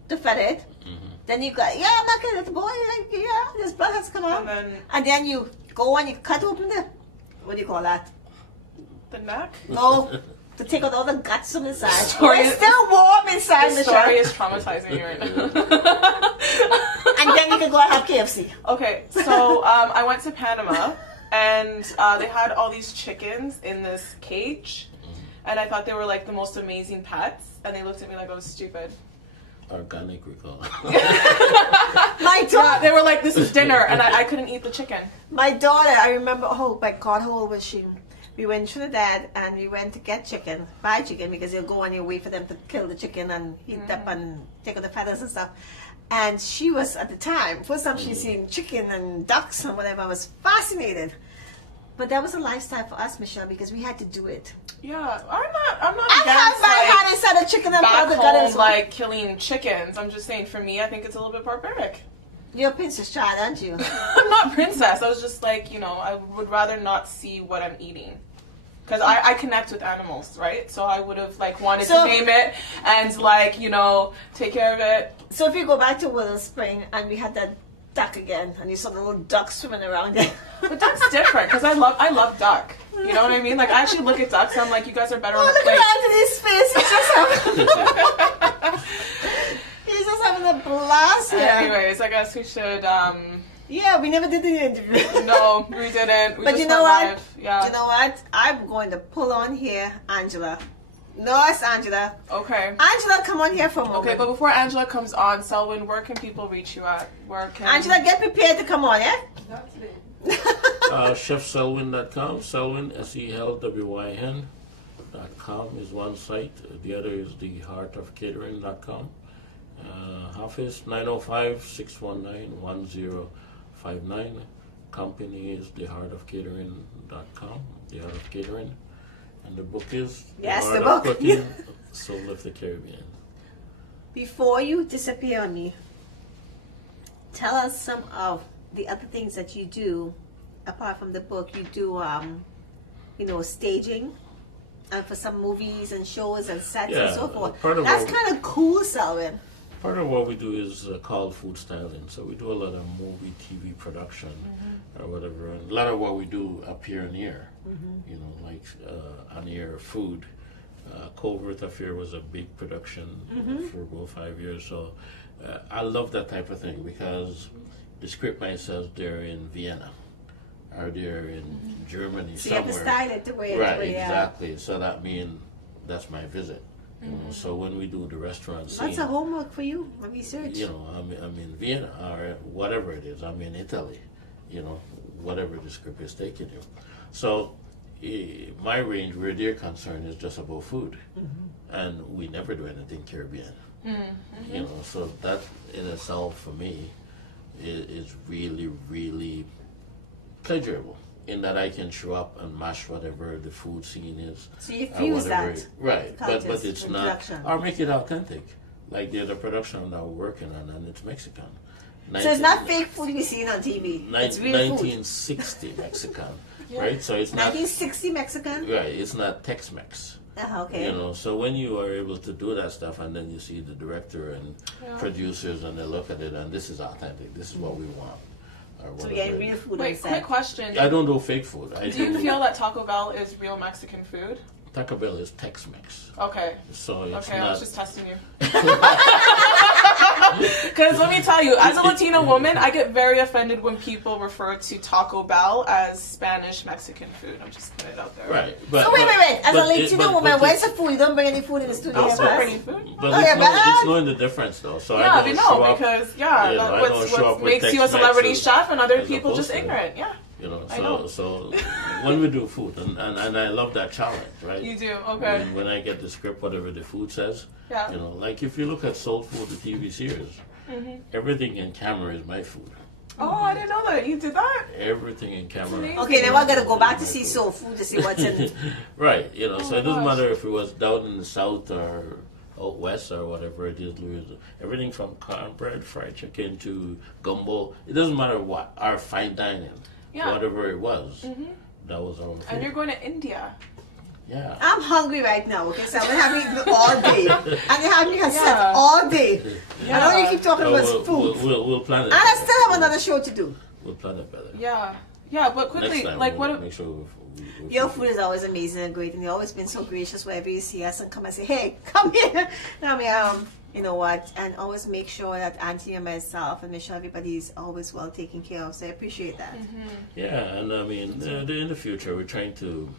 to fed it. Then you got, I'm not gonna let the boy, this blood has to come out. And then you go and you cut open the, what do you call that? The neck? No, to take out all the guts from inside. Story It's is- still warm inside The the story shell. is traumatizing me right now. And then you can go and have KFC. Okay, so I went to Panama, and they had all these chickens in this cage, and I thought they were like the most amazing pets, and they looked at me like I was stupid. Organic recall. My Yeah, daughter, they were like, "This is dinner," and I couldn't eat the chicken. my daughter, I remember, oh my God, how old was she? We went to Trinidad and we went to get chicken, buy chicken, because you'll go on your way for them to kill the chicken and heat it up and take out the feathers and stuff. And she was, at the time, first time she's seen chicken and ducks and whatever, I was fascinated. But that was a lifestyle for us, Michelle, because we had to do it. Yeah, I'm not I against have my like, hand inside a chicken and back powder got home like killing chickens. I'm just saying, for me, I think it's a little bit barbaric. You're a princess child, aren't you? I'm not princess. I was just like, I would rather not see what I'm eating. Because I connect with animals, right? So I would have like wanted So- to name it and like, take care of it. So if you go back to Willow Spring and we had that duck again and you saw the little duck swimming around there. But duck's different because I love duck. You know what I mean? Like I actually look at ducks and I'm like, you guys are better on Oh, the look plate. at Anthony's face. He's just having a blast here. Anyways, I guess we should. Yeah, we never did the interview. No, we didn't. We But just you know went what? live. Yeah. You know what? I'm going to pull on here Angela. No, it's Angela. Okay. Angela, come on here for a moment. Okay, but before Angela comes on, Selwyn, where can people reach you at? Where can Angela, get prepared to come on, yeah? ChefSelwyn.com. Selwyn, SELWYN.com is one site. The other is theheartofcatering.com. Office 905-619-1059. Company is theheartofcatering.com. The Art of Catering. And the book is Yes, Art the of book. Cooking, Soul of the Caribbean. Before you disappear on me, tell us some of the other things that you do apart from the book. You do, staging for some movies and shows and sets and Yeah, so forth. part of That's what- kind of cool, Selwyn. Part of what we do is called food styling. So we do a lot of movie, TV production, or whatever. And a lot of what we do appear in here. Like on air food. Covert Affair was a big production for about 5 years. So I love that type of thing because the script might says they're in Vienna or they're in Germany So you have to somewhere. style it the way Right, yeah. exactly. So that means that's my visit. So when we do the restaurant scene, That's a homework for you, a research. I'm in Vienna or whatever it is. I'm in Italy, whatever the script is taking you. So my range, where they're concerned, is just about food, and we never do anything Caribbean. So that in itself for me is really, really pleasurable. In that I can show up and mash whatever the food scene is. So you or fuse whatever that. right? But cultures, it's not. introduction. Or make it authentic. Like there's a production I'm now working on, and it's Mexican. So it's not fake food you see on TV. It's real food. 1960 Mexican, right? So it's not 1960 Mexican? right. It's not Tex-Mex. Okay. So when you are able to do that stuff, and then you see the director and producers, and they look at it, and this is authentic. This is what we want. Or So whatever we get it real is. food Wait, inside. quick question. I don't do fake food. I Do you feel that Taco Bell is real Mexican food? Taco Bell is Tex-Mex. Okay. So it's Okay, I not. was just testing you. Because let me tell you, as a Latina woman, I get very offended when people refer to Taco Bell as Spanish Mexican food. I'm just putting it out there. Right. But, So wait. As a but Latino woman, where's the food? You don't bring any food in the studio. I'll for still us? bring you food. But Okay, it's knowing the difference, though. So Yeah, I we don't show know up, because I don't what's show up with makes you a Tex-Mex celebrity as- chef and other as people opposed just to- ignorant. Yeah. You know, I know. so when we do food, and I love that challenge, right? You do, okay. When I get the script, whatever the food says, Yeah. you know, like if you look at Soul Food, the TV series, everything in camera is my food. Oh, I didn't know that. You did that? Everything in camera. amazing. Okay, now I gotta go back to see Soul Food to see what's in it. Right, you know, so it doesn't gosh. matter if it was down in the south or out west or whatever it is, Louisiana. Everything from cornbread, fried chicken to gumbo. It doesn't matter what, our fine dining, Yeah. whatever it was, that was our food. And you're going to India. Yeah. I'm hungry right now, okay? So I'm gonna have eaten all day. And you have me sit Yeah. all day. I know you keep talking No, about food. we'll plan it. And I still have another show to do. We'll plan it better. Yeah. Yeah, but quickly, Next time, like we'll what? make sure we Your food is always amazing and great, and you've always been so gracious wherever you see us and come and say, hey, come here. I mean, you know what? And always make sure that Auntie and myself and Michelle, everybody's always well taken care of. So I appreciate that. Yeah, and I mean, in the future, we're trying to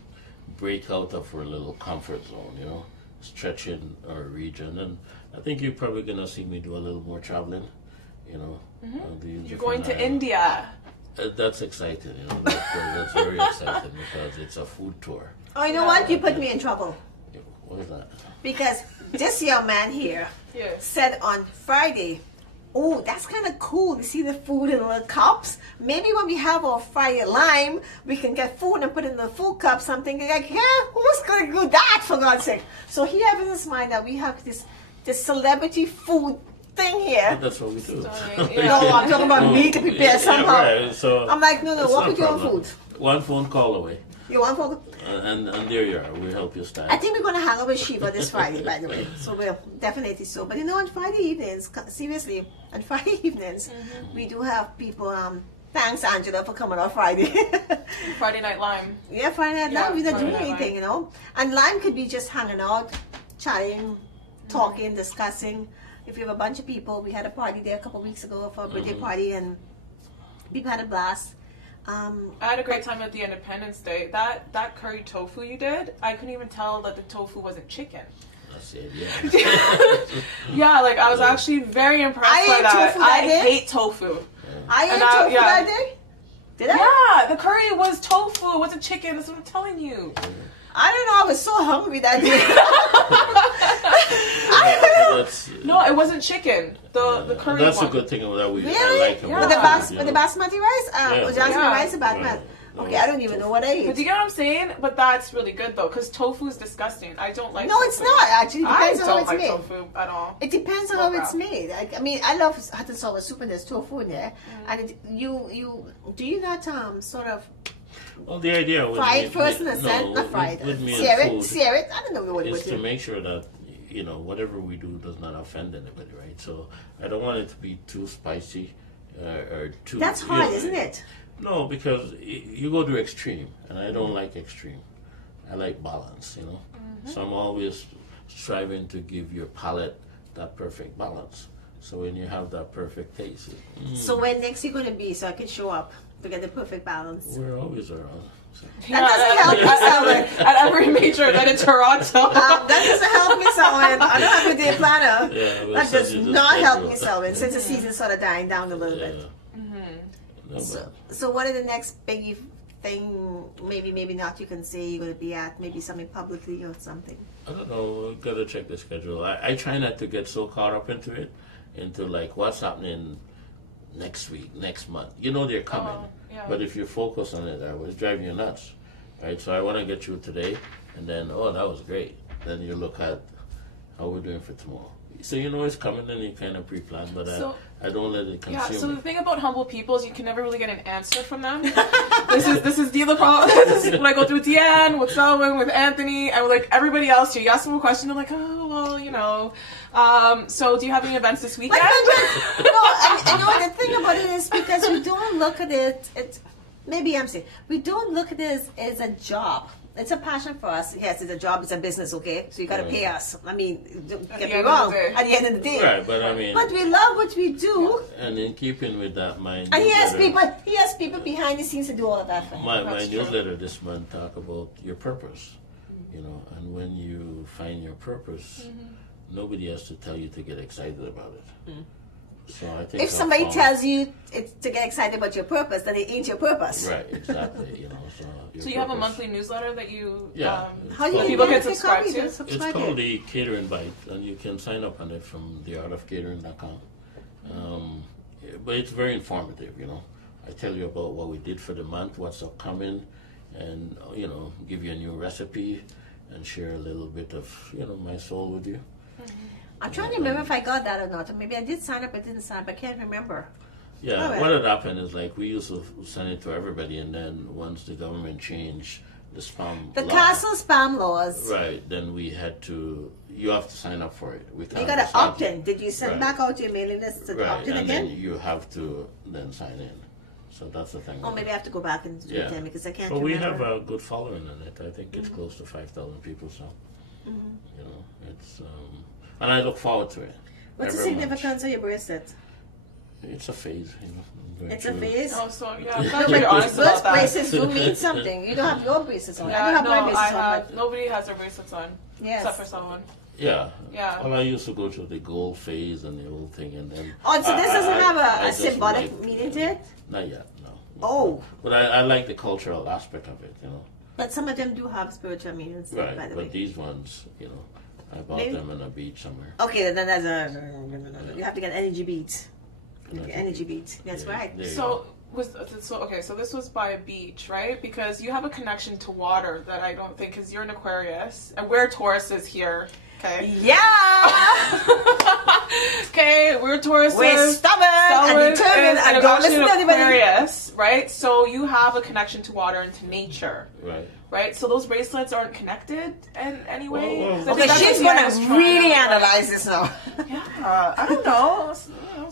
break out of our little comfort zone, you know, stretching our region. And I think you're probably going to see me do a little more traveling, you know. You're going to India. That's exciting, you know. That's very exciting because it's a food tour. Oh, you know what? You put me in trouble. What is that? Because this young man here Yes. said on Friday, oh, that's kind of cool to see the food in little cups. Maybe when we have our Friday lime, we can get food and put it in the full cups. I'm thinking like, yeah, who's going to do that for God's sake? So he has in his mind that we have this celebrity food thing here. That's what we do. Stunning, No, I'm talking about me to prepare somehow. Right, so I'm like, no, that's what no with your problem. food? One phone call away. You want for? And there you are. We help you style. I think we're going to hang out with Shiva this Friday, by the way. So we'll definitely so. But you know, on Friday evenings, seriously, on Friday evenings, we do have people. Thanks, Angela, for coming on Friday. Friday Night Lime. Yeah, Friday night Yeah, lime. We're not Friday doing night anything, lime. you know. And lime could be just hanging out, chatting, talking, discussing. If you have a bunch of people, we had a party there a couple of weeks ago for a birthday party, and people had a blast. I had a great time at the Independence Day. That curry tofu you did, I couldn't even tell that the tofu wasn't chicken. That's it, yeah. Yeah, like I was actually very impressed I by ate that. tofu that I day. hate tofu. I ate And tofu yeah. that day. Did I? Yeah, the curry was tofu. It wasn't chicken. That's what I'm telling you. I don't know. I was so hungry that day. That's, No, it wasn't chicken. The curry that's one. a good thing that we I Really? like Yeah. With the about it, with the basmati rice? Yeah. Or jasmine Yeah. rice or basmati? Right. Okay, I don't even know what I But ate. do you get what I'm saying? But that's really good though, because tofu is disgusting. I don't like. No, tofu. it's not actually. It I depends on how don't it's like made. tofu at all. It depends on Well, how it's wow. made. I mean, I love hot and sour soup and there's tofu in there. And it, you do you not sort of Well, the idea with fry me- it first in a no, sense? Not fried. with me and Sear it? food Sear it? I don't know what is it to is. make sure that you know whatever we do does not offend anybody, right? So I don't want it to be too spicy or too. That's you hard, know, isn't it? No, because you go to extreme, and I don't like extreme. I like balance, you know. So I'm always striving to give your palate that perfect balance. So when you have that perfect taste, So when next you're going to be so I can show up to get the perfect balance? we're always around. So. That doesn't help me, Selwyn. At every major event in Toronto. That doesn't help me, Selwyn. I don't have a day planner. Yeah, we'll That send does you the not help me, schedule. Selwyn, since the season's sort of dying down a little Yeah. bit. No, So what are the next big thing, maybe not, you can say you're going to be at? Maybe something publicly or something? I don't know. We've got to check the schedule. I try not to get so caught up into it, into like what's happening next week, next month. You know they're coming, yeah. but if you focus on it, it's driving you nuts, right? So I want to get you today, and then that was great. Then you look at how we're doing for tomorrow. So you know it's coming, and you kind of pre-plan, but So- I don't let it Yeah, consume so me. the thing about humble people is you can never really get an answer from them. this is the other problem. This is when I go through with Dianne, with Selwyn, with Anthony, and with like everybody else. You ask them a question, they're like, oh well, you know. So do you have any events this weekend? No, and you know, the thing about it is because we don't look at it, maybe I'm saying, we don't look at it as a job. It's a passion for us. Yes, it's a job, it's a business, okay? So you got to pay us. I mean, don't get the me end of wrong, the day. at the end of the day. Right, but I mean, But we love what we do. and in keeping with that, my And he has newsletter- people behind the scenes to do all of that for him. My That's true. newsletter this month talk about your purpose, you know, and when you find your purpose, nobody has to tell you to get excited about it, So I think If somebody tells you it's to get excited about your purpose, then it ain't your purpose. right, exactly, So you have a monthly newsletter that you How do you people get can subscribe to? It's called the Catering Bite, and you can sign up on it from theartofcatering.com. But it's very informative, I tell you about what we did for the month, what's upcoming, and give you a new recipe and share a little bit of my soul with you. I'm trying to remember if I got that or not. Or maybe I did sign up, I didn't sign up. I can't remember. Yeah, right. what had happened is like we used to send it to everybody, and then once the government changed the spam The law, castle spam laws. right, then we had to. You have to sign up for it. We can't You got to just have opt in. Did you send Right. back out your mailing list to Right, opt in and again? then you have to then sign in. So that's the thing. Or maybe I have to go back and do it then because I can't But we remember. have a good following on it. I think it's close to 5,000 people. So it's and I look forward to it. What's the every month. significance of your bracelet? It's a phase, I'm going It's a through- phase. Oh, so yeah, I'm No, glad but you're honest those about that. bracelets do mean something. You don't have your bracelets on. I Yeah, don't have no, my I bracelets on. have. But Nobody has their bracelets on yes. except for someone. Yeah. Yeah. Well, I used to go through the gold phase and the whole thing, and then. Oh, so this doesn't have I a just symbolic like- meaning to it? Not yet, no. Oh. But I like the cultural aspect of it, But some of them do have spiritual meanings, Right, by the but way. these ones, I bought Maybe- them on a beach somewhere. Okay, then that's you have to get energy beat. Energy beat. That's There- right. there you So so this was by a beach, right? Because you have a connection to water that I don't think, because you're an Aquarius and we're Tauruses here. Okay. Yeah! Okay, we're Tauruses. We're stubborn and determined and and don't actually listen to an anybody. Aquarius, right? So you have a connection to water and to nature. Right. Right, so those bracelets aren't connected in any way. Well, So I Okay, think that's she's what going Dianne was to trying really to, analyze this now. Yeah, I don't know.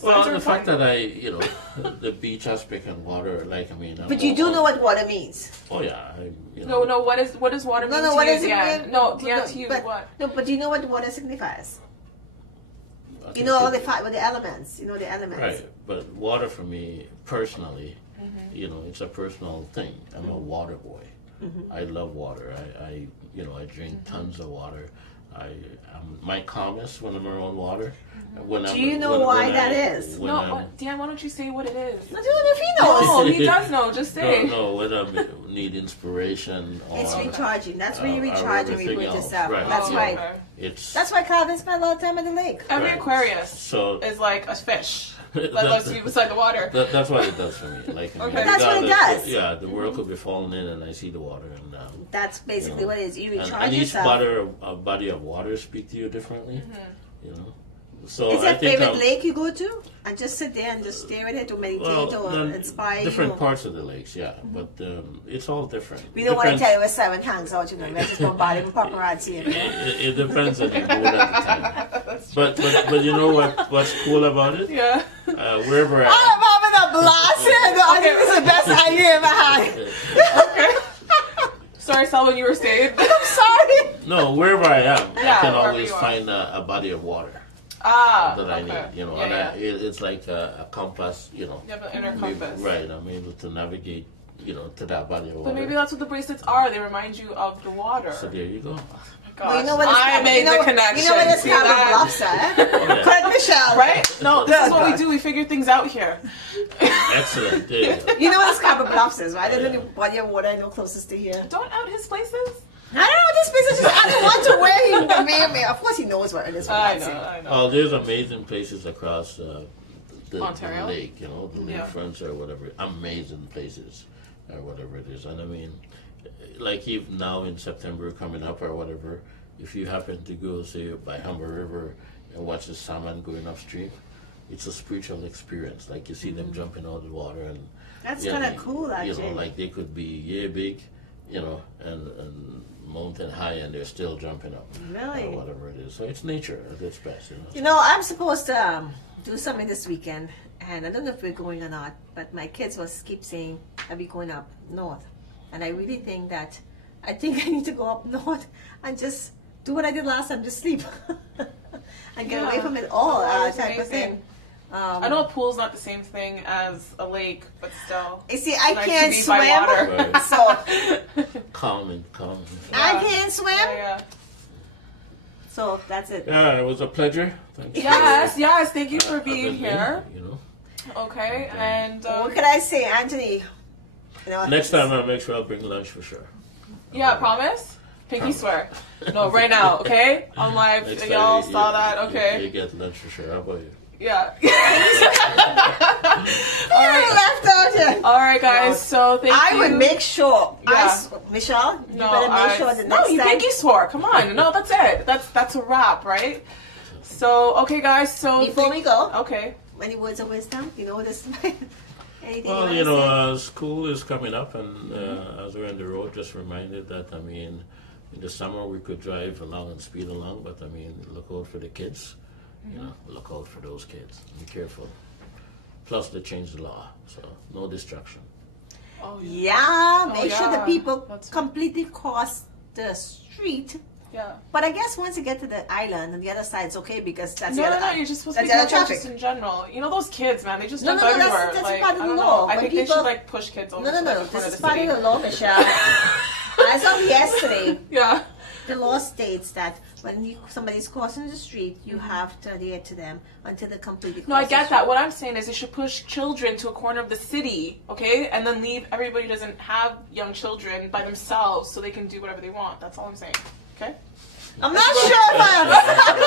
Well, signs are the fact important. that the beach aspect and water, I'm But you do know what water means. Oh yeah, No, what is water mean No, to what you, is it? Dianne? No, Dianne, to you, but, what? No, but do you know what water signifies? I You think know all it- the elements. You know the elements. Right, but water for me personally, it's a personal thing. I'm a water boy. I love water. I drink tons of water. I'm my calmest when I'm around water. Do you know why that is? No, Dianne, why don't you say what it is? Not even if he knows. No, he does know. Just say. No, when I need inspiration or It's recharging. That's when you or recharge and everything reboot else. yourself. Right. That's Oh, right. okay. it's That's why Calvin spent a lot of time at the lake. Every Right. Aquarius so is like a fish that That- loves you beside the water. that's what it does for me. Like, Okay. But that's what it regardless, does. Yeah, the world could be falling in, and I see the water, and That's basically what it is. You recharge and each yourself. body of water speak to you differently. So Is I there a think favorite lake you go to? And just sit there and just stare at it or meditate or then inspire different you? parts of the lakes, yeah, but it's all different. We don't want to Depends- tell you where Seven hangs out, Let's just go body with paparazzi. It depends on your mood at the time. But you know what's cool about it? Yeah. Wherever I'm having a blast here. I think this is the best idea I ever had. Okay. Sorry, Selwyn, you were saying. I'm sorry. No, wherever I am, Yeah, I can wherever always you are. find a body of water that I okay. need. Yeah, And yeah. it's like a compass. You have an inner Maybe- compass. right? I'm able to navigate, to that body of water. But maybe that's what the bracelets are. They remind you of the water. So there you go. Gosh, Well, you know what I made the connection. You know what the See Scarborough that? Bluffs are? Correct, Michelle. Right? No, this is what we God. do. We figure things out here. Excellent. There you go. You know what the Scarborough Bluffs is, right? There's only body of water I know closest to here. Don't out his places. I don't know this business. I don't want to where he me. Of course, he knows where it is. I know. Oh, there's amazing places across the Ontario? lake, the lake Yeah. fronts or whatever. Amazing places or whatever it is. And I mean, like even now in September coming up or whatever, if you happen to go, say, by Humber River and watch the salmon going upstream, it's a spiritual experience. Like you see them jumping out of the water, and That's you know, kind of cool, actually. like they could be big, and mountain high, and they're still jumping up. Really? Or whatever it is. So it's nature at its best. You know, I'm supposed to do something this weekend, and I don't know if we're going or not, but my kids keep saying, are we going up north? And I really think I need to go up north and just do what I did last time, just sleep. And get away from it all, That's type of amazing. thing. I know a pool's not the same thing as a lake, but still. You see, I Nice can't to be by water. swim, Right. so Calm. I can't swim. Yeah. So that's it. Yeah, it was a pleasure. Thank you. Yes. Thank you for being here. You know. Okay, and What can I say, Anthony? You know, Next time I'll make sure I'll bring lunch for sure. yeah, promise. Pinky swear. No, right now, okay? On live, Next time y'all you- saw that, okay? You get lunch for sure. How about you? Yeah. you left out here. All right, guys. So thank you. I would make sure. Yeah. Michelle, you No, better make sure the no, next you time. pinky swore. Come on. No, that's it. That's a wrap, right? So okay, guys. So Before we go, okay. any words of wisdom? You know this. Anything Well, you you wanna know, school is coming up, and as we're on the road, just reminded that, I mean, in the summer we could drive along and speed along, but I mean, look out for the kids. You know, look out for those kids. Be careful. Plus, they changed the law, so no distraction. Oh Yeah, make sure the yeah. people That's- completely cross the street. Yeah. But I guess once you get to the island on the other side, it's okay because that's the No, other. you're just supposed to be that's the careful other just traffic. in general. You know those kids, man, they just No, jump no, no, that's- everywhere. that's like, part of I the don't law. know. I When think they people- should like push kids over No, to like, no. the front This of is the part city. of the law, Michelle. As of yesterday, Yeah. the law states that when somebody's crossing the street, you have to adhere to them until they completely. No, I cross the get street. that. What I'm saying is they should push children to a corner of the city, okay? And then leave everybody who doesn't have young children by themselves so they can do whatever they want. That's all I'm saying. Okay? I'm not sure if I understand.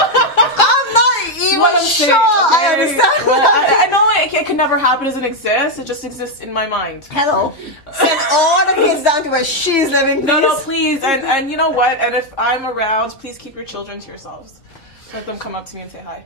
I'm not even What I'm sure saying, I okay? understand. Well, I know it can never happen, doesn't exist. It just exists in my mind. Hello. Send all the kids down to where she's living, please. No, please. And you know what? And if I'm around, please keep your children to yourselves. Let them come up to me and say hi.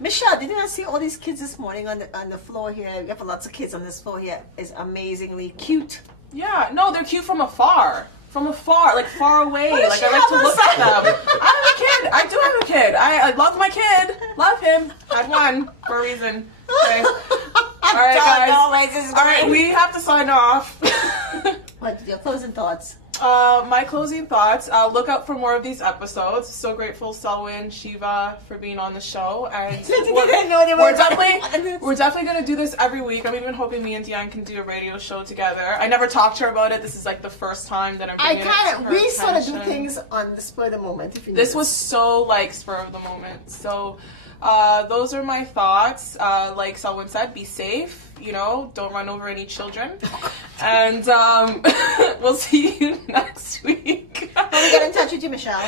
Michelle, did you not see all these kids this morning on the floor here? We have lots of kids on this floor here. It's amazingly cute. Yeah, no, they're cute from afar. From afar, like far away. What does Like she I like have to on look at side? them. I have a kid. I do have a kid. I love my kid. Love him. Had one for a reason. Okay. All right, guys. All right, we have to sign off. What your closing thoughts? My closing thoughts. Look out for more of these episodes. So grateful, Selwyn, Shiva, for being on the show, and we're definitely gonna do this every week. I'm even hoping me and Dianne can do a radio show together. I never talked to her about it. This is like the first time that I'm bringing it to her We sort of do attention. things on the spur of the moment. If you This notice. was so like spur of the moment. So those are my thoughts. Like someone said, be safe. You know, don't run over any children. And we'll see you next week. How do we get in touch with you, Michelle?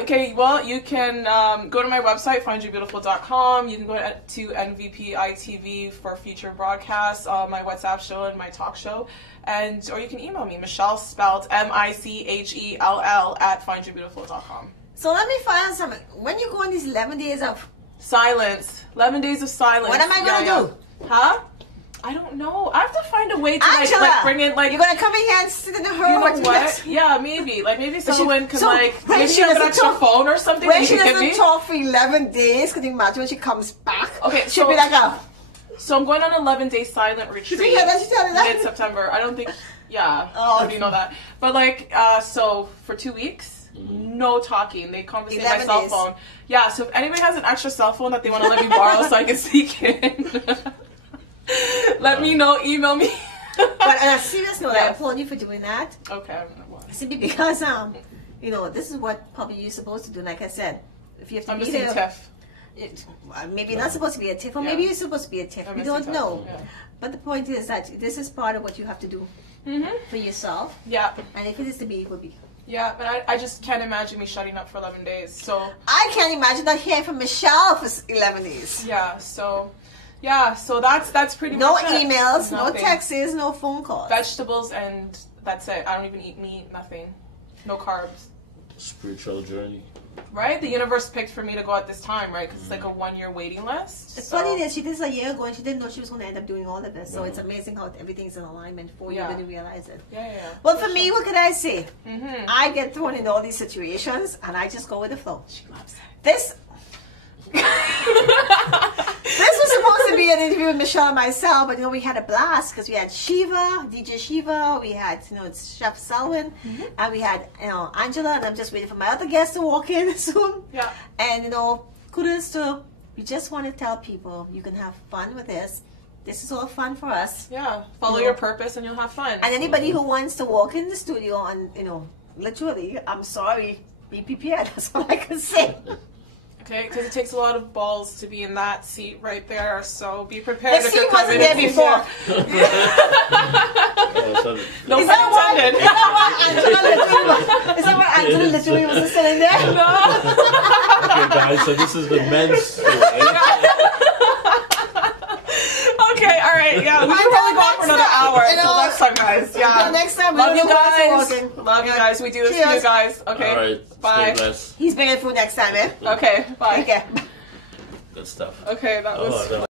Okay, well, you can go to my website, findyoubeautiful.com. You can go to NVP ITV for future broadcasts, my WhatsApp show and my talk show. Or you can email me, Michelle, spelled MICHELL at findyoubeautiful.com. So let me find out something. When you go on these 11 days of... Silence. 11 days of silence. What am I going to do? Huh? I don't know. I have to find a way to Angela, like bring in like. You're going to come in here and sit in her You know with what? Yeah, maybe. Like maybe someone can so like when maybe she you have an doesn't extra talk- phone or something When that you she can give doesn't me. talk for 11 days, can you imagine when she comes back? Okay, She'll so- be like a... So I'm going on an 11-day silent retreat hear that? She tell me that? mid-September. I don't think. Yeah. Oh, How do you know that? But like, so for 2 weeks, no talking. They conversate my 11 cell days. phone. Yeah. So if anybody has an extra cell phone that they want to let me borrow, so I can sneak in, let me know. Email me. But on a serious note, I Yes. applaud you for doing that. Okay. I don't know why. Simply because, you know, this is what probably you're supposed to do. Like I said, if you have to I'm be missing there... Tiff. Maybe you're not supposed to be a tiff, or Yeah. maybe you're supposed to be a tiff. I'm We missing don't Tiff. know. Yeah. But the point is that this is part of what you have to do for yourself. Yeah. And if it is to be, it will be. Yeah, but I just can't imagine me shutting up for 11 days. So, I can't imagine not hearing from Michelle for 11 days. so that's pretty No much it. emails, no Nothing. texts, no phone calls. Vegetables, and that's it. I don't even eat meat, nothing. No carbs. Spiritual journey. Right? The universe picked for me to go at this time, right? Because it's like a 1-year waiting list. It's funny that she did this a year ago and she didn't know she was going to end up doing all of this. So it's amazing how everything's in alignment for you Yeah. when you realize it. Yeah. Well, for me, what could I say? Mm-hmm. I get thrown in all these situations and I just go with the flow. She loves it. This was supposed to be an interview with Michelle and myself, but we had a blast because we had Shiva, DJ Shiva, we had Chef Selwyn, and we had Angela, and I'm just waiting for my other guests to walk in soon. Yeah. And kudos to we just want to tell people you can have fun with this. This is all fun for us. Yeah. Follow your purpose and you'll have fun. And anybody who wants to walk in the studio and literally, I'm sorry, be prepared. That's all I can say. Okay, because it takes a lot of balls to be in that seat right there. So be prepared. The if seat you're wasn't coming there in. before. No Is pun that why? intended. Is that why Angela literally was sitting there? No. Okay, guys, so this is the men's story. Okay, all right, yeah, we can probably go on for another hour. Until next time, guys. Yeah. Until next time, we love don't you know what's guys. working. Love you guys. We do this for Cheers. you guys. Okay. All right, Bye. stay blessed. He's bringing food next time, eh? Okay. Bye. Take care. Good stuff. Okay, that was. Oh, no.